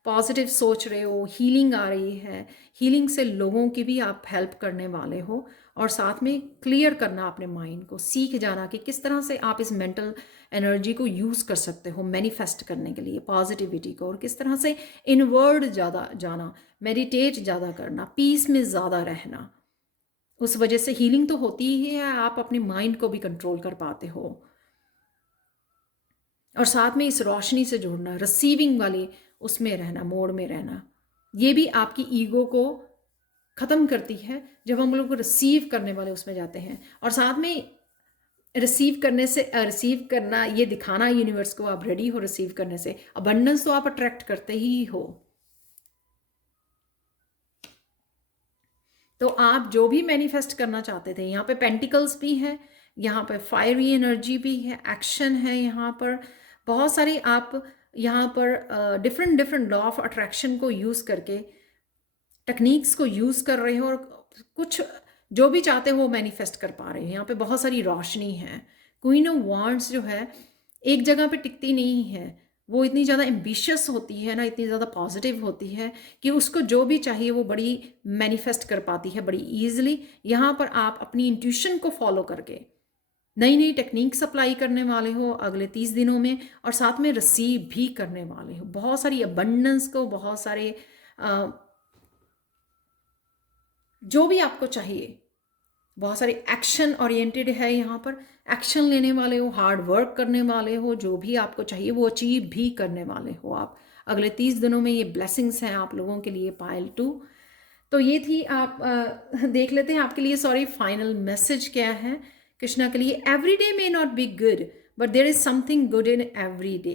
पॉजिटिव सोच रहे हो, हीलिंग आ रही है। हीलिंग से लोगों की भी आप हेल्प करने वाले हो, और साथ में क्लियर करना अपने माइंड को, सीख जाना कि किस तरह से आप इस मेंटल एनर्जी को यूज़ कर सकते हो मैनिफेस्ट करने के लिए, पॉजिटिविटी को, और किस तरह से इनवर्ड ज़्यादा जाना, मेडिटेट ज़्यादा करना, पीस में ज़्यादा रहना। उस वजह से हीलिंग तो होती ही है, आप अपने माइंड को भी कंट्रोल कर पाते हो। और साथ में इस रोशनी से जुड़ना, रिसीविंग वाली उसमें रहना, मोड में रहना, ये भी आपकी ईगो को ख़त्म करती है जब हम लोग रिसीव करने वाले उसमें जाते हैं। और साथ में रिसीव करने से, रिसीव करना, ये दिखाना यूनिवर्स को आप रेडी हो रिसीव करने से, अबंडेंस तो आप अट्रैक्ट करते ही हो। तो आप जो भी मैनिफेस्ट करना चाहते थे, यहाँ पे पेंटिकल्स भी है, यहाँ पे फायरी एनर्जी भी है, एक्शन है, यहाँ पर बहुत सारी आप यहाँ पर different different law of attraction को यूज़ करके, टेक्निक्स को यूज़ कर रहे हो, और कुछ जो भी चाहते हो वो मैनिफेस्ट कर पा रहे हो। यहाँ पे बहुत सारी रोशनी है। क्वीन ऑफ वांड्स जो है एक जगह पे टिकती नहीं है, वो इतनी ज़्यादा एम्बिशियस होती है ना, इतनी ज़्यादा पॉजिटिव होती है कि उसको जो भी चाहिए वो बड़ी मैनिफेस्ट कर पाती है, बड़ी ईजिली। यहाँ पर आप अपनी इंट्यूशन को फॉलो करके नई नई टेक्निक्स अप्लाई करने वाले हो अगले 30 दिनों में, और साथ में रिसीव भी करने वाले हो बहुत सारी अबंडेंस को, बहुत सारे जो भी आपको चाहिए। बहुत सारे एक्शन ओरिएंटेड है, यहाँ पर एक्शन लेने वाले हो, हार्ड वर्क करने वाले हो, जो भी आपको चाहिए वो अचीव भी करने वाले हो आप अगले 30 दिनों में। ये ब्लेसिंग्स हैं आप लोगों के लिए, पाइल 2। तो ये थी, आप देख लेते हैं आपके लिए, सॉरी, फाइनल मैसेज क्या है कृष्णा के लिए। Every day may not be good but there is something good in every day.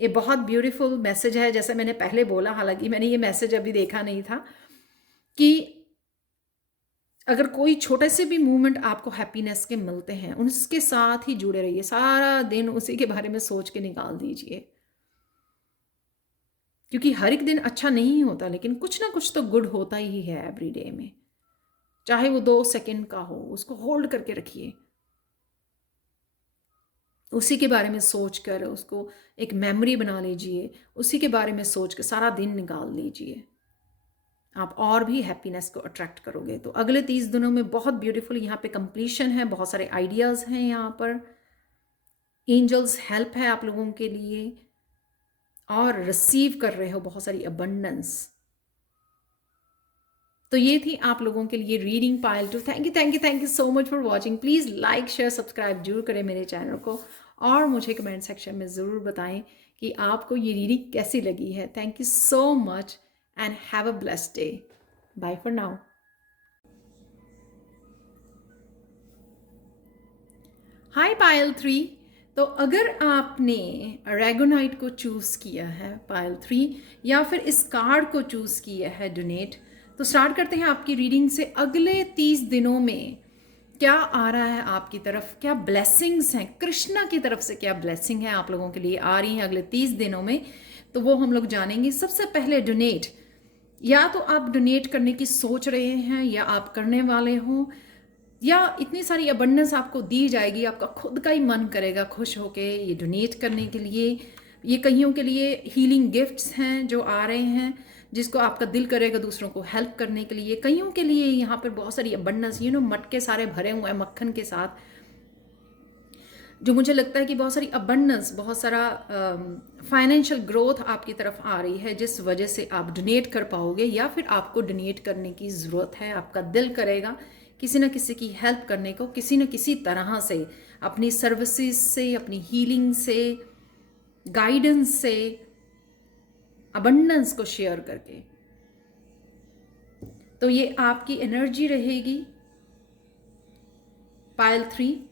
ये बहुत ब्यूटीफुल मैसेज है। जैसे मैंने पहले बोला, हालांकि मैंने ये मैसेज अभी देखा नहीं था, कि अगर कोई छोटे से भी मूवमेंट आपको हैप्पीनेस के मिलते हैं, उसके साथ ही जुड़े रहिए, सारा दिन उसी के बारे में सोच के निकाल दीजिए, क्योंकि हर एक दिन अच्छा नहीं होता, लेकिन कुछ ना कुछ तो गुड होता ही है एवरी डे में, चाहे वो 2 सेकंड का हो, उसको होल्ड करके रखिए, उसी के बारे में सोच कर उसको एक मेमोरी बना लीजिए, उसी के बारे में सोच कर सारा दिन निकाल लीजिए, आप और भी हैप्पीनेस को अट्रैक्ट करोगे। तो अगले 30 दिनों में बहुत ब्यूटीफुल यहाँ पे कंप्लीशन है, बहुत सारे आइडियाज़ हैं, यहाँ पर एंजल्स हेल्प है आप लोगों के लिए, और रिसीव कर रहे हो बहुत सारी अबंडेंस। तो ये थी आप लोगों के लिए reading pile 2। Thank you so much for watching. Please like share subscribe जरूर करें मेरे चैनल को, और मुझे कमेंट सेक्शन में ज़रूर बताएं कि आपको ये रीडिंग कैसी लगी है। Thank you so much and have a blessed day. Bye for now. Hi Pile 3। तो अगर आपने रेगोनाइट को चूज़ किया है पाइल 3, या फिर इस कार्ड को चूज़ किया है डोनेट, तो स्टार्ट करते हैं आपकी रीडिंग से। अगले 30 दिनों में क्या आ रहा है आपकी तरफ, क्या ब्लेसिंग्स हैं, कृष्णा की तरफ से क्या ब्लेसिंग है आप लोगों के लिए आ रही हैं अगले 30 दिनों में, तो वो हम लोग जानेंगे। सबसे पहले डोनेट, या तो आप डोनेट करने की सोच रहे हैं या आप करने वाले हो, या इतनी सारी अबंडेंस आपको दी जाएगी, आपका खुद का ही मन करेगा खुश होके ये डोनेट करने के लिए। ये कईयों के लिए हीलिंग गिफ्ट्स हैं जो आ रहे हैं, जिसको आपका दिल करेगा दूसरों को हेल्प करने के लिए। कईयों के लिए यहाँ पर बहुत सारी अबंडेंस, मटके सारे भरे हुए हैं मक्खन के साथ, जो मुझे लगता है कि बहुत सारी अबंडेंस, बहुत सारा फाइनेंशियल ग्रोथ आपकी तरफ आ रही है, जिस वजह से आप डोनेट कर पाओगे, या फिर आपको डोनेट करने की ज़रूरत है। आपका दिल करेगा किसी न किसी की हेल्प करने को, किसी न किसी तरह से, अपनी सर्विसेज से, अपनी हीलिंग से, गाइडेंस से, अबंडेंस को शेयर करके। तो ये आपकी एनर्जी रहेगी पायल 3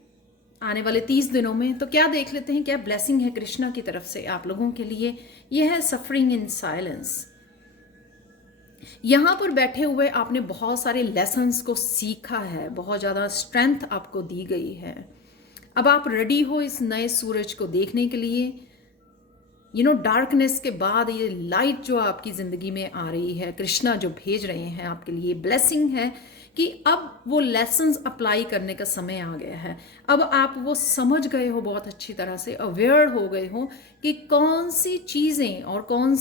आने वाले 30 दिनों में। तो क्या देख लेते हैं, क्या ब्लेसिंग है कृष्णा की तरफ से आप लोगों के लिए। यह है सफरिंग इन साइलेंस। यहाँ पर बैठे हुए आपने बहुत सारे लेसन्स को सीखा है, बहुत ज़्यादा स्ट्रेंथ आपको दी गई है। अब आप रेडी हो इस नए सूरज को देखने के लिए। डार्कनेस के बाद ये लाइट जो आपकी ज़िंदगी में आ रही है, कृष्णा जो भेज रहे हैं आपके लिए, ब्लेसिंग है कि अब वो लेसन्स अप्लाई करने का समय आ गया है। अब आप वो समझ गए हो, बहुत अच्छी तरह से अवेयर हो गए हो कि कौन सी चीज़ें और कौन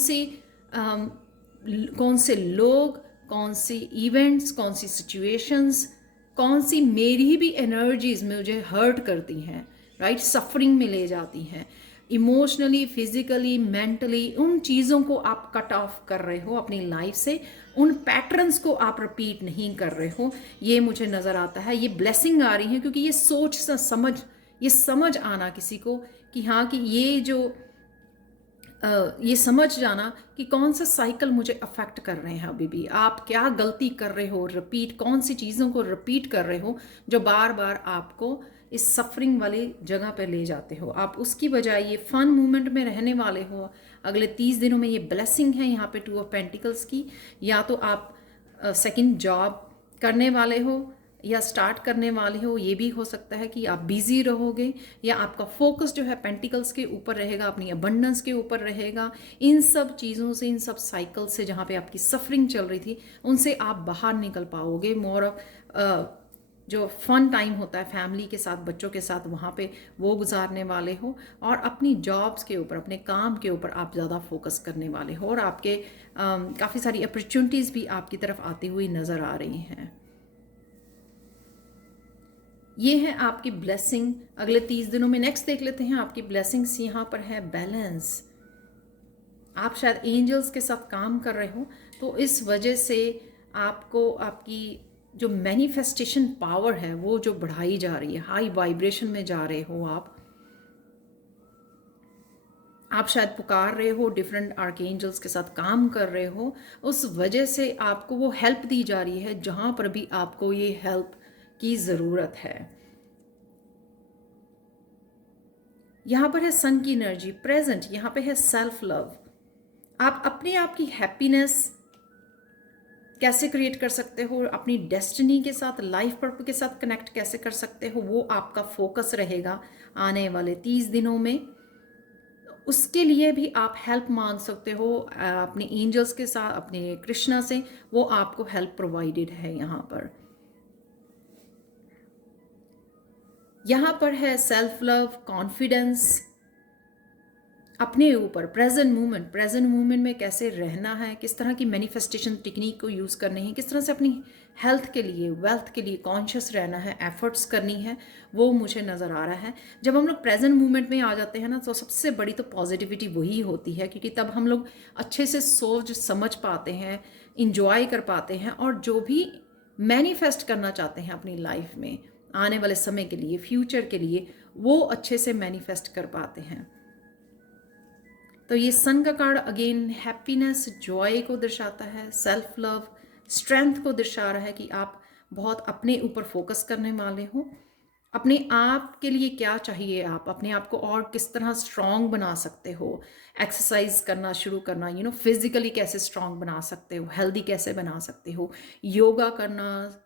से लोग, कौन सी इवेंट्स, कौन सी सिचुएशंस, कौन सी मेरी भी एनर्जीज मुझे हर्ट करती हैं, राइट, सफरिंग में ले जाती हैं, इमोशनली, फिजिकली, मेंटली। उन चीज़ों को आप कट ऑफ कर रहे हो अपनी लाइफ से, उन पैटर्न्स को आप रिपीट नहीं कर रहे हो। ये मुझे नज़र आता है, ये ब्लेसिंग आ रही है, क्योंकि ये सोच समझ, ये समझ आना किसी को कि हाँ, कि ये समझ जाना कि कौन सा साइकिल मुझे अफेक्ट कर रहे हैं। अभी भी आप क्या गलती कर रहे हो, रिपीट, कौन सी चीज़ों को रिपीट कर रहे हो जो बार बार आपको इस सफरिंग वाली जगह पर ले जाते हो। आप उसकी बजाय ये फन मूवमेंट में रहने वाले हो अगले 30 दिनों में। ये ब्लेसिंग है यहाँ पे 2 ऑफ पेंटिकल्स की। या तो आप सेकंड जॉब करने वाले हो या स्टार्ट करने वाले हो, ये भी हो सकता है कि आप बिजी रहोगे, या आपका फोकस जो है पेंटिकल्स के ऊपर रहेगा, अपनी अबंडेंस के ऊपर रहेगा। इन सब चीज़ों से, इन सब साइकिल से, जहाँ पे आपकी सफरिंग चल रही थी, उनसे आप बाहर निकल पाओगे। मोर ऑफ जो फन टाइम होता है फैमिली के साथ, बच्चों के साथ, वहाँ पे वो गुजारने वाले हो, और अपनी जॉब्स के ऊपर, अपने काम के ऊपर आप ज़्यादा फोकस करने वाले हो, और आपके काफ़ी सारी अपॉर्चुनिटीज़ भी आपकी तरफ आती हुई नज़र आ रही हैं। ये है आपकी ब्लेसिंग अगले 30 दिनों में। नेक्स्ट देख लेते हैं आपकी ब्लेसिंग्स। यहाँ पर है बैलेंस। आप शायद एंजल्स के साथ काम कर रहे हो, तो इस वजह से आपको आपकी जो मैनिफेस्टेशन पावर है वो जो बढ़ाई जा रही है, हाई वाइब्रेशन में जा रहे हो आप शायद पुकार रहे हो, डिफरेंट आर्कएंजल्स के साथ काम कर रहे हो। उस वजह से आपको वो हेल्प दी जा रही है जहाँ पर भी आपको ये हेल्प की ज़रूरत है। यहाँ पर है सन की एनर्जी प्रेजेंट। यहाँ पे है सेल्फ लव। आप अपने आप की हैप्पीनेस कैसे क्रिएट कर सकते हो, अपनी डेस्टिनी के साथ, लाइफ पर्पस के साथ कनेक्ट कैसे कर सकते हो, वो आपका फोकस रहेगा आने वाले 30 दिनों में। उसके लिए भी आप हेल्प मांग सकते हो अपने एंजल्स के साथ, अपने कृष्णा से। वो आपको हेल्प प्रोवाइडेड है। यहाँ पर है सेल्फ लव, कॉन्फिडेंस अपने ऊपर, प्रेजेंट मूवमेंट में कैसे रहना है, किस तरह की मैनिफेस्टेशन टेक्निक को यूज़ करनी है, किस तरह से अपनी हेल्थ के लिए, वेल्थ के लिए कॉन्शियस रहना है, एफर्ट्स करनी है, वो मुझे नज़र आ रहा है। जब हम लोग प्रेजेंट मूवमेंट में आ जाते हैं ना, तो सबसे बड़ी तो पॉजिटिविटी वही होती है, क्योंकि तब हम लोग अच्छे से सोच समझ पाते हैं, इंजॉय कर पाते हैं, और जो भी मैनिफेस्ट करना चाहते हैं अपनी लाइफ में आने वाले समय के लिए, फ्यूचर के लिए, वो अच्छे से मैनिफेस्ट कर पाते हैं। तो ये सन का कार्ड अगेन हैप्पीनेस, जॉय को दर्शाता है, सेल्फ लव, स्ट्रेंथ को दर्शा रहा है कि आप बहुत अपने ऊपर फोकस करने वाले हो। अपने आप के लिए क्या चाहिए, आप अपने आप को और किस तरह स्ट्रांग बना सकते हो, एक्सरसाइज करना शुरू करना, फिजिकली कैसे स्ट्रांग बना सकते हो, हेल्दी कैसे बना सकते हो, योगा करना,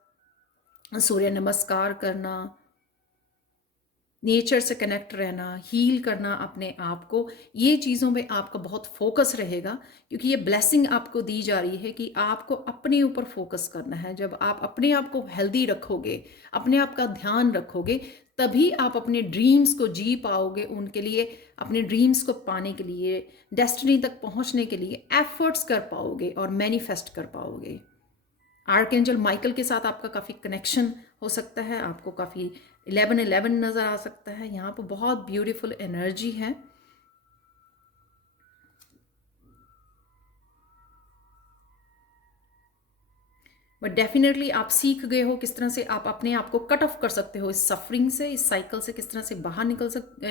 सूर्य नमस्कार करना, नेचर से कनेक्ट रहना, हील करना अपने आप को, ये चीज़ों में आपका बहुत फोकस रहेगा, क्योंकि ये ब्लेसिंग आपको दी जा रही है कि आपको अपने ऊपर फोकस करना है। जब आप अपने आप को हेल्दी रखोगे, अपने आप का ध्यान रखोगे, तभी आप अपने ड्रीम्स को जी पाओगे। उनके लिए, अपने ड्रीम्स को पाने के लिए, डेस्टिनी तक पहुंचने के लिए एफर्ट्स कर पाओगे और मैनिफेस्ट कर पाओगे। आर्कएंजल माइकल के साथ आपका काफ़ी कनेक्शन हो सकता है, आपको काफ़ी 11-11 नज़र आ सकता है। यहाँ पर बहुत ब्यूटीफुल एनर्जी है। बट डेफिनेटली आप सीख गए हो किस तरह से आप अपने आप को कट ऑफ कर सकते हो इस सफरिंग से, इस साइकिल से किस तरह से बाहर निकल सकते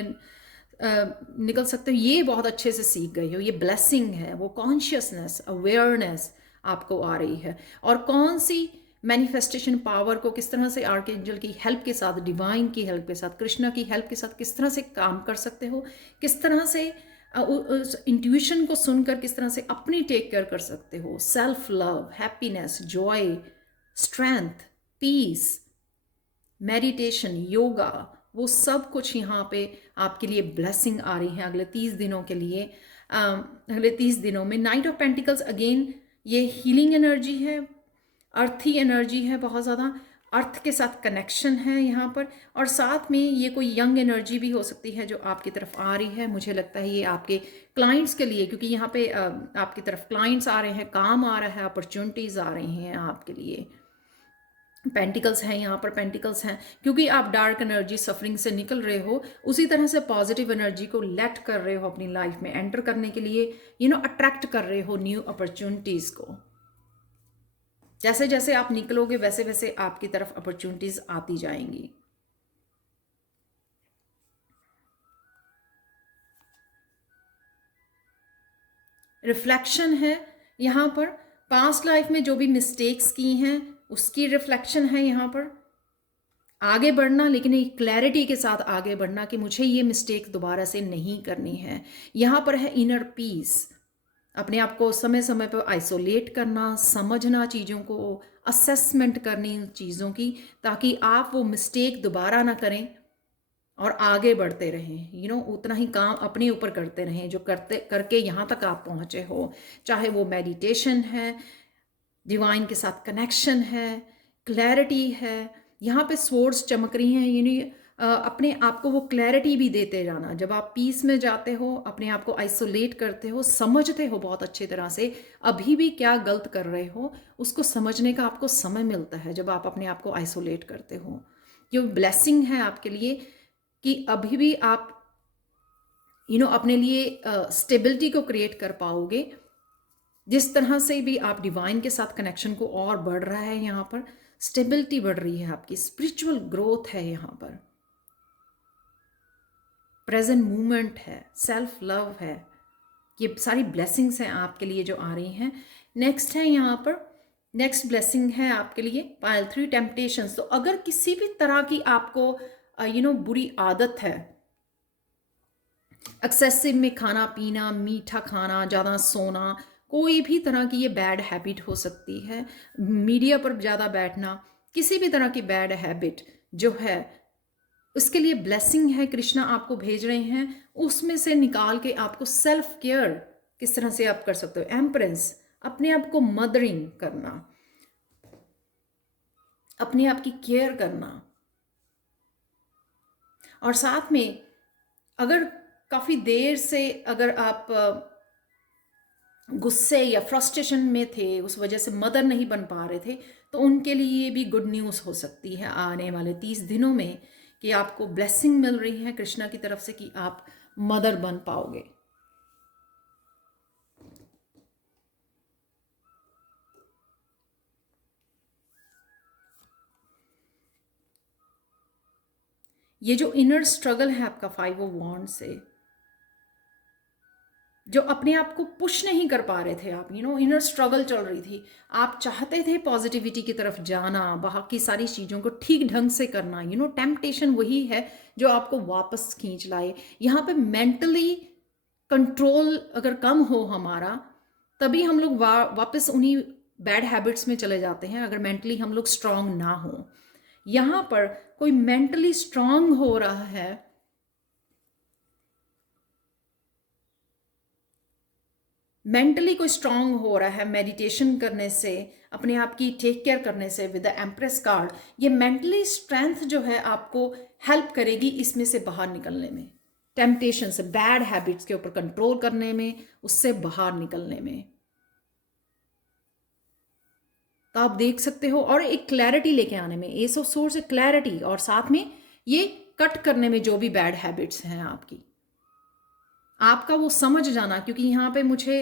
हो, ये बहुत अच्छे से सीख गए हो। ये ब्लेसिंग है, वो कॉन्शियसनेस, अवेयरनेस आपको आ रही है। और कौन सी मैनिफेस्टेशन पावर को किस तरह से आर्कएंजल की हेल्प के साथ, डिवाइन की हेल्प के साथ, कृष्णा की हेल्प के साथ किस तरह से काम कर सकते हो, किस तरह से उस इंट्यूशन को सुनकर किस तरह से अपनी टेक केयर कर सकते हो। Self love, happiness, joy, strength, peace, meditation, yoga, वो सब कुछ यहाँ पे आपके लिए ब्लेसिंग आ रही है अगले 30 दिनों के लिए। अगले 30 दिनों में नाइट ऑफ पेंटिकल्स अगेन ये हीलिंग एनर्जी है, अर्थी एनर्जी है, बहुत ज़्यादा अर्थ के साथ कनेक्शन है यहाँ पर। और साथ में ये कोई यंग एनर्जी भी हो सकती है जो आपकी तरफ आ रही है। मुझे लगता है ये आपके क्लाइंट्स के लिए, क्योंकि यहाँ पे आपकी तरफ क्लाइंट्स आ रहे हैं, काम आ रहा है, अपॉर्चुनिटीज़ आ रही हैं आपके लिए। पेंटिकल्स हैं यहाँ पर, पेंटिकल्स हैं क्योंकि आप डार्क एनर्जी, सफरिंग से निकल रहे हो, उसी तरह से पॉजिटिव एनर्जी को लेट कर रहे हो अपनी लाइफ में एंटर करने के लिए, अट्रैक्ट कर रहे हो न्यू अपॉर्चुनिटीज़ को। जैसे जैसे आप निकलोगे वैसे वैसे आपकी तरफ अपॉर्चुनिटीज आती जाएंगी। रिफ्लेक्शन है यहाँ पर, पास्ट लाइफ में जो भी मिस्टेक्स की हैं उसकी रिफ्लेक्शन है यहाँ पर। आगे बढ़ना, लेकिन एक क्लैरिटी के साथ आगे बढ़ना कि मुझे ये मिस्टेक दोबारा से नहीं करनी है। यहाँ पर है इनर पीस, अपने आप को समय समय पर आइसोलेट करना, समझना चीज़ों को, असेसमेंट करनी चीज़ों की, ताकि आप वो मिस्टेक दोबारा ना करें और आगे बढ़ते रहें। उतना ही काम अपने ऊपर करते रहें जो करके यहाँ तक आप पहुँचे हो। चाहे वो मेडिटेशन है, डिवाइन के साथ कनेक्शन है, क्लैरिटी है। यहाँ पे स्वॉर्ड्स चमक रही हैं, अपने आप को वो क्लैरिटी भी देते जाना। जब आप पीस में जाते हो, अपने आप को आइसोलेट करते हो, समझते हो बहुत अच्छी तरह से अभी भी क्या गलत कर रहे हो, उसको समझने का आपको समय मिलता है जब आप अपने आप को आइसोलेट करते हो। ये ब्लेसिंग है आपके लिए कि अभी भी आप अपने लिए स्टेबिलिटी को क्रिएट कर पाओगे। जिस तरह से भी आप डिवाइन के साथ कनेक्शन को और बढ़ रहा है, यहाँ पर स्टेबिलिटी बढ़ रही है, आपकी स्पिरिचुअल ग्रोथ है, यहाँ पर प्रेजेंट मूवमेंट है, सेल्फ लव है। ये सारी ब्लेसिंग्स हैं आपके लिए जो आ रही हैं। नेक्स्ट है यहाँ पर, नेक्स्ट ब्लेसिंग है आपके लिए पाइल 3 टेम्पटेशंस। तो अगर किसी भी तरह की आपको बुरी आदत है, एक्सेसिव में खाना पीना, मीठा खाना, ज़्यादा सोना, कोई भी तरह की ये बैड हैबिट हो सकती है, मीडिया पर ज़्यादा बैठना, किसी भी तरह की बैड हैबिट जो है, उसके लिए ब्लेसिंग है, कृष्णा आपको भेज रहे हैं उसमें से निकाल के आपको सेल्फ केयर किस तरह से आप कर सकते हो। एम्परेंस, अपने आप को मदरिंग करना, अपने आप की केयर करना। और साथ में अगर काफ़ी देर से अगर आप गुस्से या फ्रस्ट्रेशन में थे, उस वजह से मदर नहीं बन पा रहे थे, तो उनके लिए भी गुड न्यूज़ हो सकती है आने वाले 30 दिनों में कि आपको ब्लेसिंग मिल रही है कृष्णा की तरफ से कि आप मदर बन पाओगे। ये जो इनर स्ट्रगल है आपका 5 ऑफ वॉन्ड से, जो अपने आप को पुश नहीं कर पा रहे थे आप, इनर स्ट्रगल चल रही थी, आप चाहते थे पॉजिटिविटी की तरफ जाना, बाकी सारी चीज़ों को ठीक ढंग से करना, टेम्पटेशन वही है जो आपको वापस खींच लाए। यहाँ पे मेंटली कंट्रोल अगर कम हो हमारा, तभी हम लोग वापस उन्हीं बैड हैबिट्स में चले जाते हैं, अगर मेंटली हम लोग स्ट्रांग ना हो। यहाँ पर कोई मेंटली स्ट्रांग हो रहा है मेंटली कोई स्ट्रांग हो रहा है मेडिटेशन करने से, अपने आप की टेक केयर करने से विद द एम्प्रेस कार्ड, ये मेंटली स्ट्रेंथ जो है आपको हेल्प करेगी इसमें से बाहर निकलने में, टेम्पटेशन से, बैड हैबिट्स के ऊपर कंट्रोल करने में, उससे बाहर निकलने में। तो आप देख सकते हो, और एक क्लैरिटी लेके आने में, एस ऑफ सोर्स एक क्लैरिटी, और साथ में ये कट करने में जो भी बैड हैबिट्स हैं आपका वो समझ जाना, क्योंकि यहाँ पे मुझे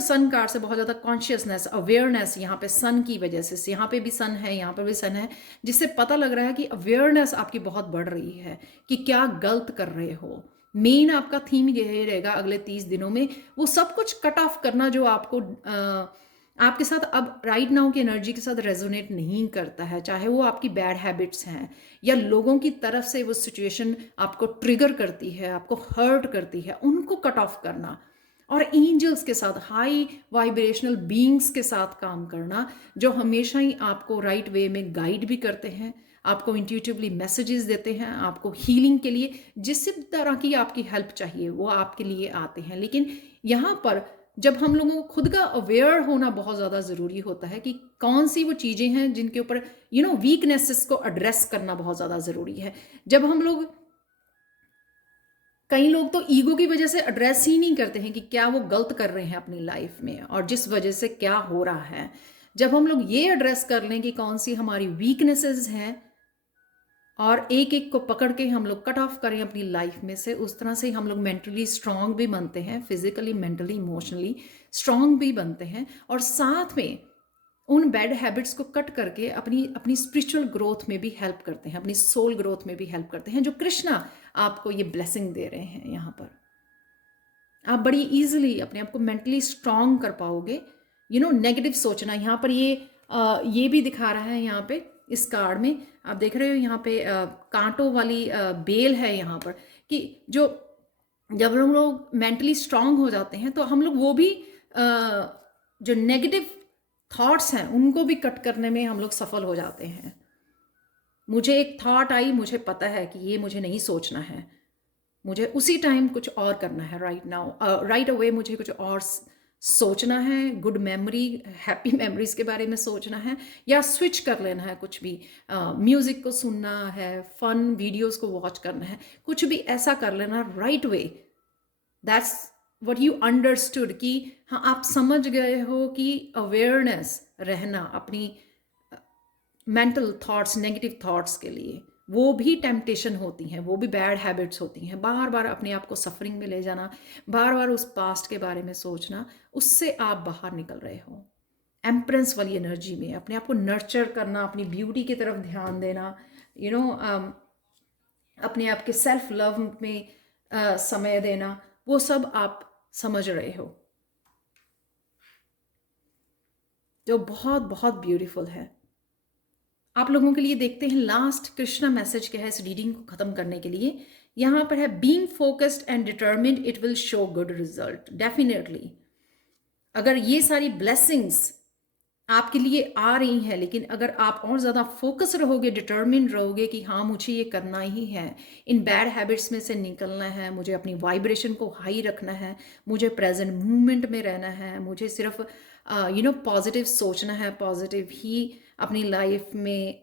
सन कार्ड से बहुत ज़्यादा कॉन्शियसनेस, अवेयरनेस, यहाँ पे सन की वजह से, यहाँ पे भी सन है, यहाँ पे भी सन है, जिससे पता लग रहा है कि अवेयरनेस आपकी बहुत बढ़ रही है कि क्या गलत कर रहे हो। मेन आपका थीम यही रहेगा अगले 30 दिनों में, वो सब कुछ कट ऑफ करना जो आपको आपके साथ अब राइट नाउ की एनर्जी के साथ रेजोनेट नहीं करता है, चाहे वो आपकी बैड हैबिट्स हैं या लोगों की तरफ से वो सिचुएशन आपको ट्रिगर करती है, आपको हर्ट करती है, उनको कट ऑफ करना, और एंजल्स के साथ, हाई वाइब्रेशनल बीइंग्स के साथ काम करना, जो हमेशा ही आपको राइट वे में गाइड भी करते हैं, आपको इंट्यूटिवली मैसेजेस देते हैं, आपको हीलिंग के लिए जिस तरह की आपकी हेल्प चाहिए वो आपके लिए आते हैं। लेकिन यहाँ पर जब हम लोगों को खुद का अवेयर होना बहुत ज़्यादा ज़रूरी होता है कि कौन सी वो चीज़ें हैं जिनके ऊपर वीकनेसेस को एड्रेस करना बहुत ज़्यादा ज़रूरी है। जब हम लोग, कई लोग तो ईगो की वजह से एड्रेस ही नहीं करते हैं कि क्या वो गलत कर रहे हैं अपनी लाइफ में और जिस वजह से क्या हो रहा है। जब हम लोग ये एड्रेस कर लें कि कौन सी हमारी वीकनेसेस हैं और एक एक को पकड़ के हम लोग कट ऑफ करें अपनी लाइफ में से, उस तरह से हम लोग मेंटली स्ट्रांग भी बनते हैं, फिजिकली, मेंटली, इमोशनली स्ट्रांग भी बनते हैं, और साथ में उन बैड हैबिट्स को कट करके अपनी अपनी स्पिरिचुअल ग्रोथ में भी हेल्प करते हैं, अपनी सोल ग्रोथ में भी हेल्प करते हैं, जो कृष्णा आपको ये ब्लेसिंग दे रहे हैं। यहाँ पर आप बड़ी इजीली अपने आप को मेंटली स्ट्रांग कर पाओगे। नेगेटिव सोचना, यहाँ पर ये भी दिखा रहा है, यहाँ पे इस कार्ड में आप देख रहे हो, यहाँ पे कांटों वाली बेल है यहाँ पर, कि जब हम लोग मेंटली स्ट्रांग हो जाते हैं तो हम लोग वो भी जो नेगेटिव थॉट्स हैं उनको भी कट करने में हम लोग सफल हो जाते हैं। मुझे एक थॉट आई, मुझे पता है कि ये मुझे नहीं सोचना है, मुझे उसी टाइम कुछ और करना है, राइट नाउ, राइट अवे मुझे कुछ और सोचना है, गुड मेमोरी, हैप्पी मेमोरीज के बारे में सोचना है, या स्विच कर लेना है, कुछ भी म्यूज़िक को सुनना है, फन वीडियोस को वॉच करना है, कुछ भी ऐसा कर लेना right way. That's what you understood, कि हाँ आप समझ गए हो कि अवेयरनेस रहना अपनी मेंटल थॉट्स, नेगेटिव थॉट्स के लिए, वो भी टेम्पटेशन होती हैं, वो भी बैड हैबिट्स होती हैं, बार बार अपने आप को सफरिंग में ले जाना, बार बार उस पास्ट के बारे में सोचना, उससे आप बाहर निकल रहे हो। एम्प्रेंस वाली एनर्जी में अपने आप को नर्चर करना, अपनी ब्यूटी की तरफ ध्यान देना, अपने आप के सेल्फ लव में समय देना, वो सब आप समझ रहे हो, जो बहुत बहुत ब्यूटीफुल है। आप लोगों के लिए देखते हैं लास्ट कृष्णा मैसेज क्या है इस रीडिंग को ख़त्म करने के लिए। यहाँ पर है, being focused and determined it will show good result. Definitely अगर ये सारी ब्लेसिंग्स आपके लिए आ रही हैं, लेकिन अगर आप और ज़्यादा फोकस रहोगे, डिटर्मिन्ड रहोगे कि हाँ मुझे ये करना ही है, इन बैड हैबिट्स में से निकलना है, मुझे अपनी वाइब्रेशन को हाई रखना है, मुझे प्रेजेंट मूवमेंट में रहना है, मुझे सिर्फ पॉजिटिव सोचना है, पॉजिटिव ही अपनी लाइफ में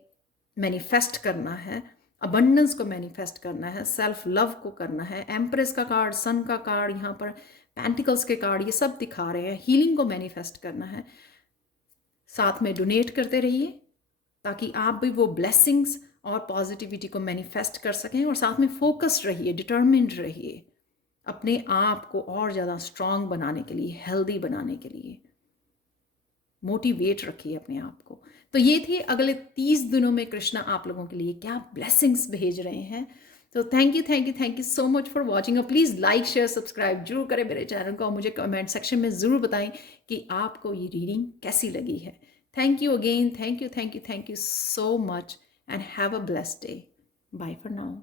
मैनिफेस्ट करना है, अबंडेंस को मैनिफेस्ट करना है, सेल्फ लव को करना है। एम्प्रेस का कार्ड, सन का कार्ड, यहाँ पर पेंटिकल्स के कार्ड, ये सब दिखा रहे हैं हीलिंग को मैनिफेस्ट करना है। साथ में डोनेट करते रहिए ताकि आप भी वो ब्लेसिंग्स और पॉजिटिविटी को मैनिफेस्ट कर सकें, और साथ में फोकस्ड रहिए, डिटर्मिन्ड रहिए अपने आप को और ज़्यादा स्ट्रांग बनाने के लिए, हेल्दी बनाने के लिए मोटिवेट रखिए अपने आप को। तो ये थे अगले 30 दिनों में कृष्णा आप लोगों के लिए क्या ब्लेसिंग्स भेज रहे हैं। तो thank you so much for watching. और प्लीज़ लाइक शेयर सब्सक्राइब जरूर करें मेरे चैनल को, और मुझे कमेंट सेक्शन में ज़रूर बताएं कि आपको ये रीडिंग कैसी लगी है। Thank you again, thank you so much, and have a blessed day. Bye for now.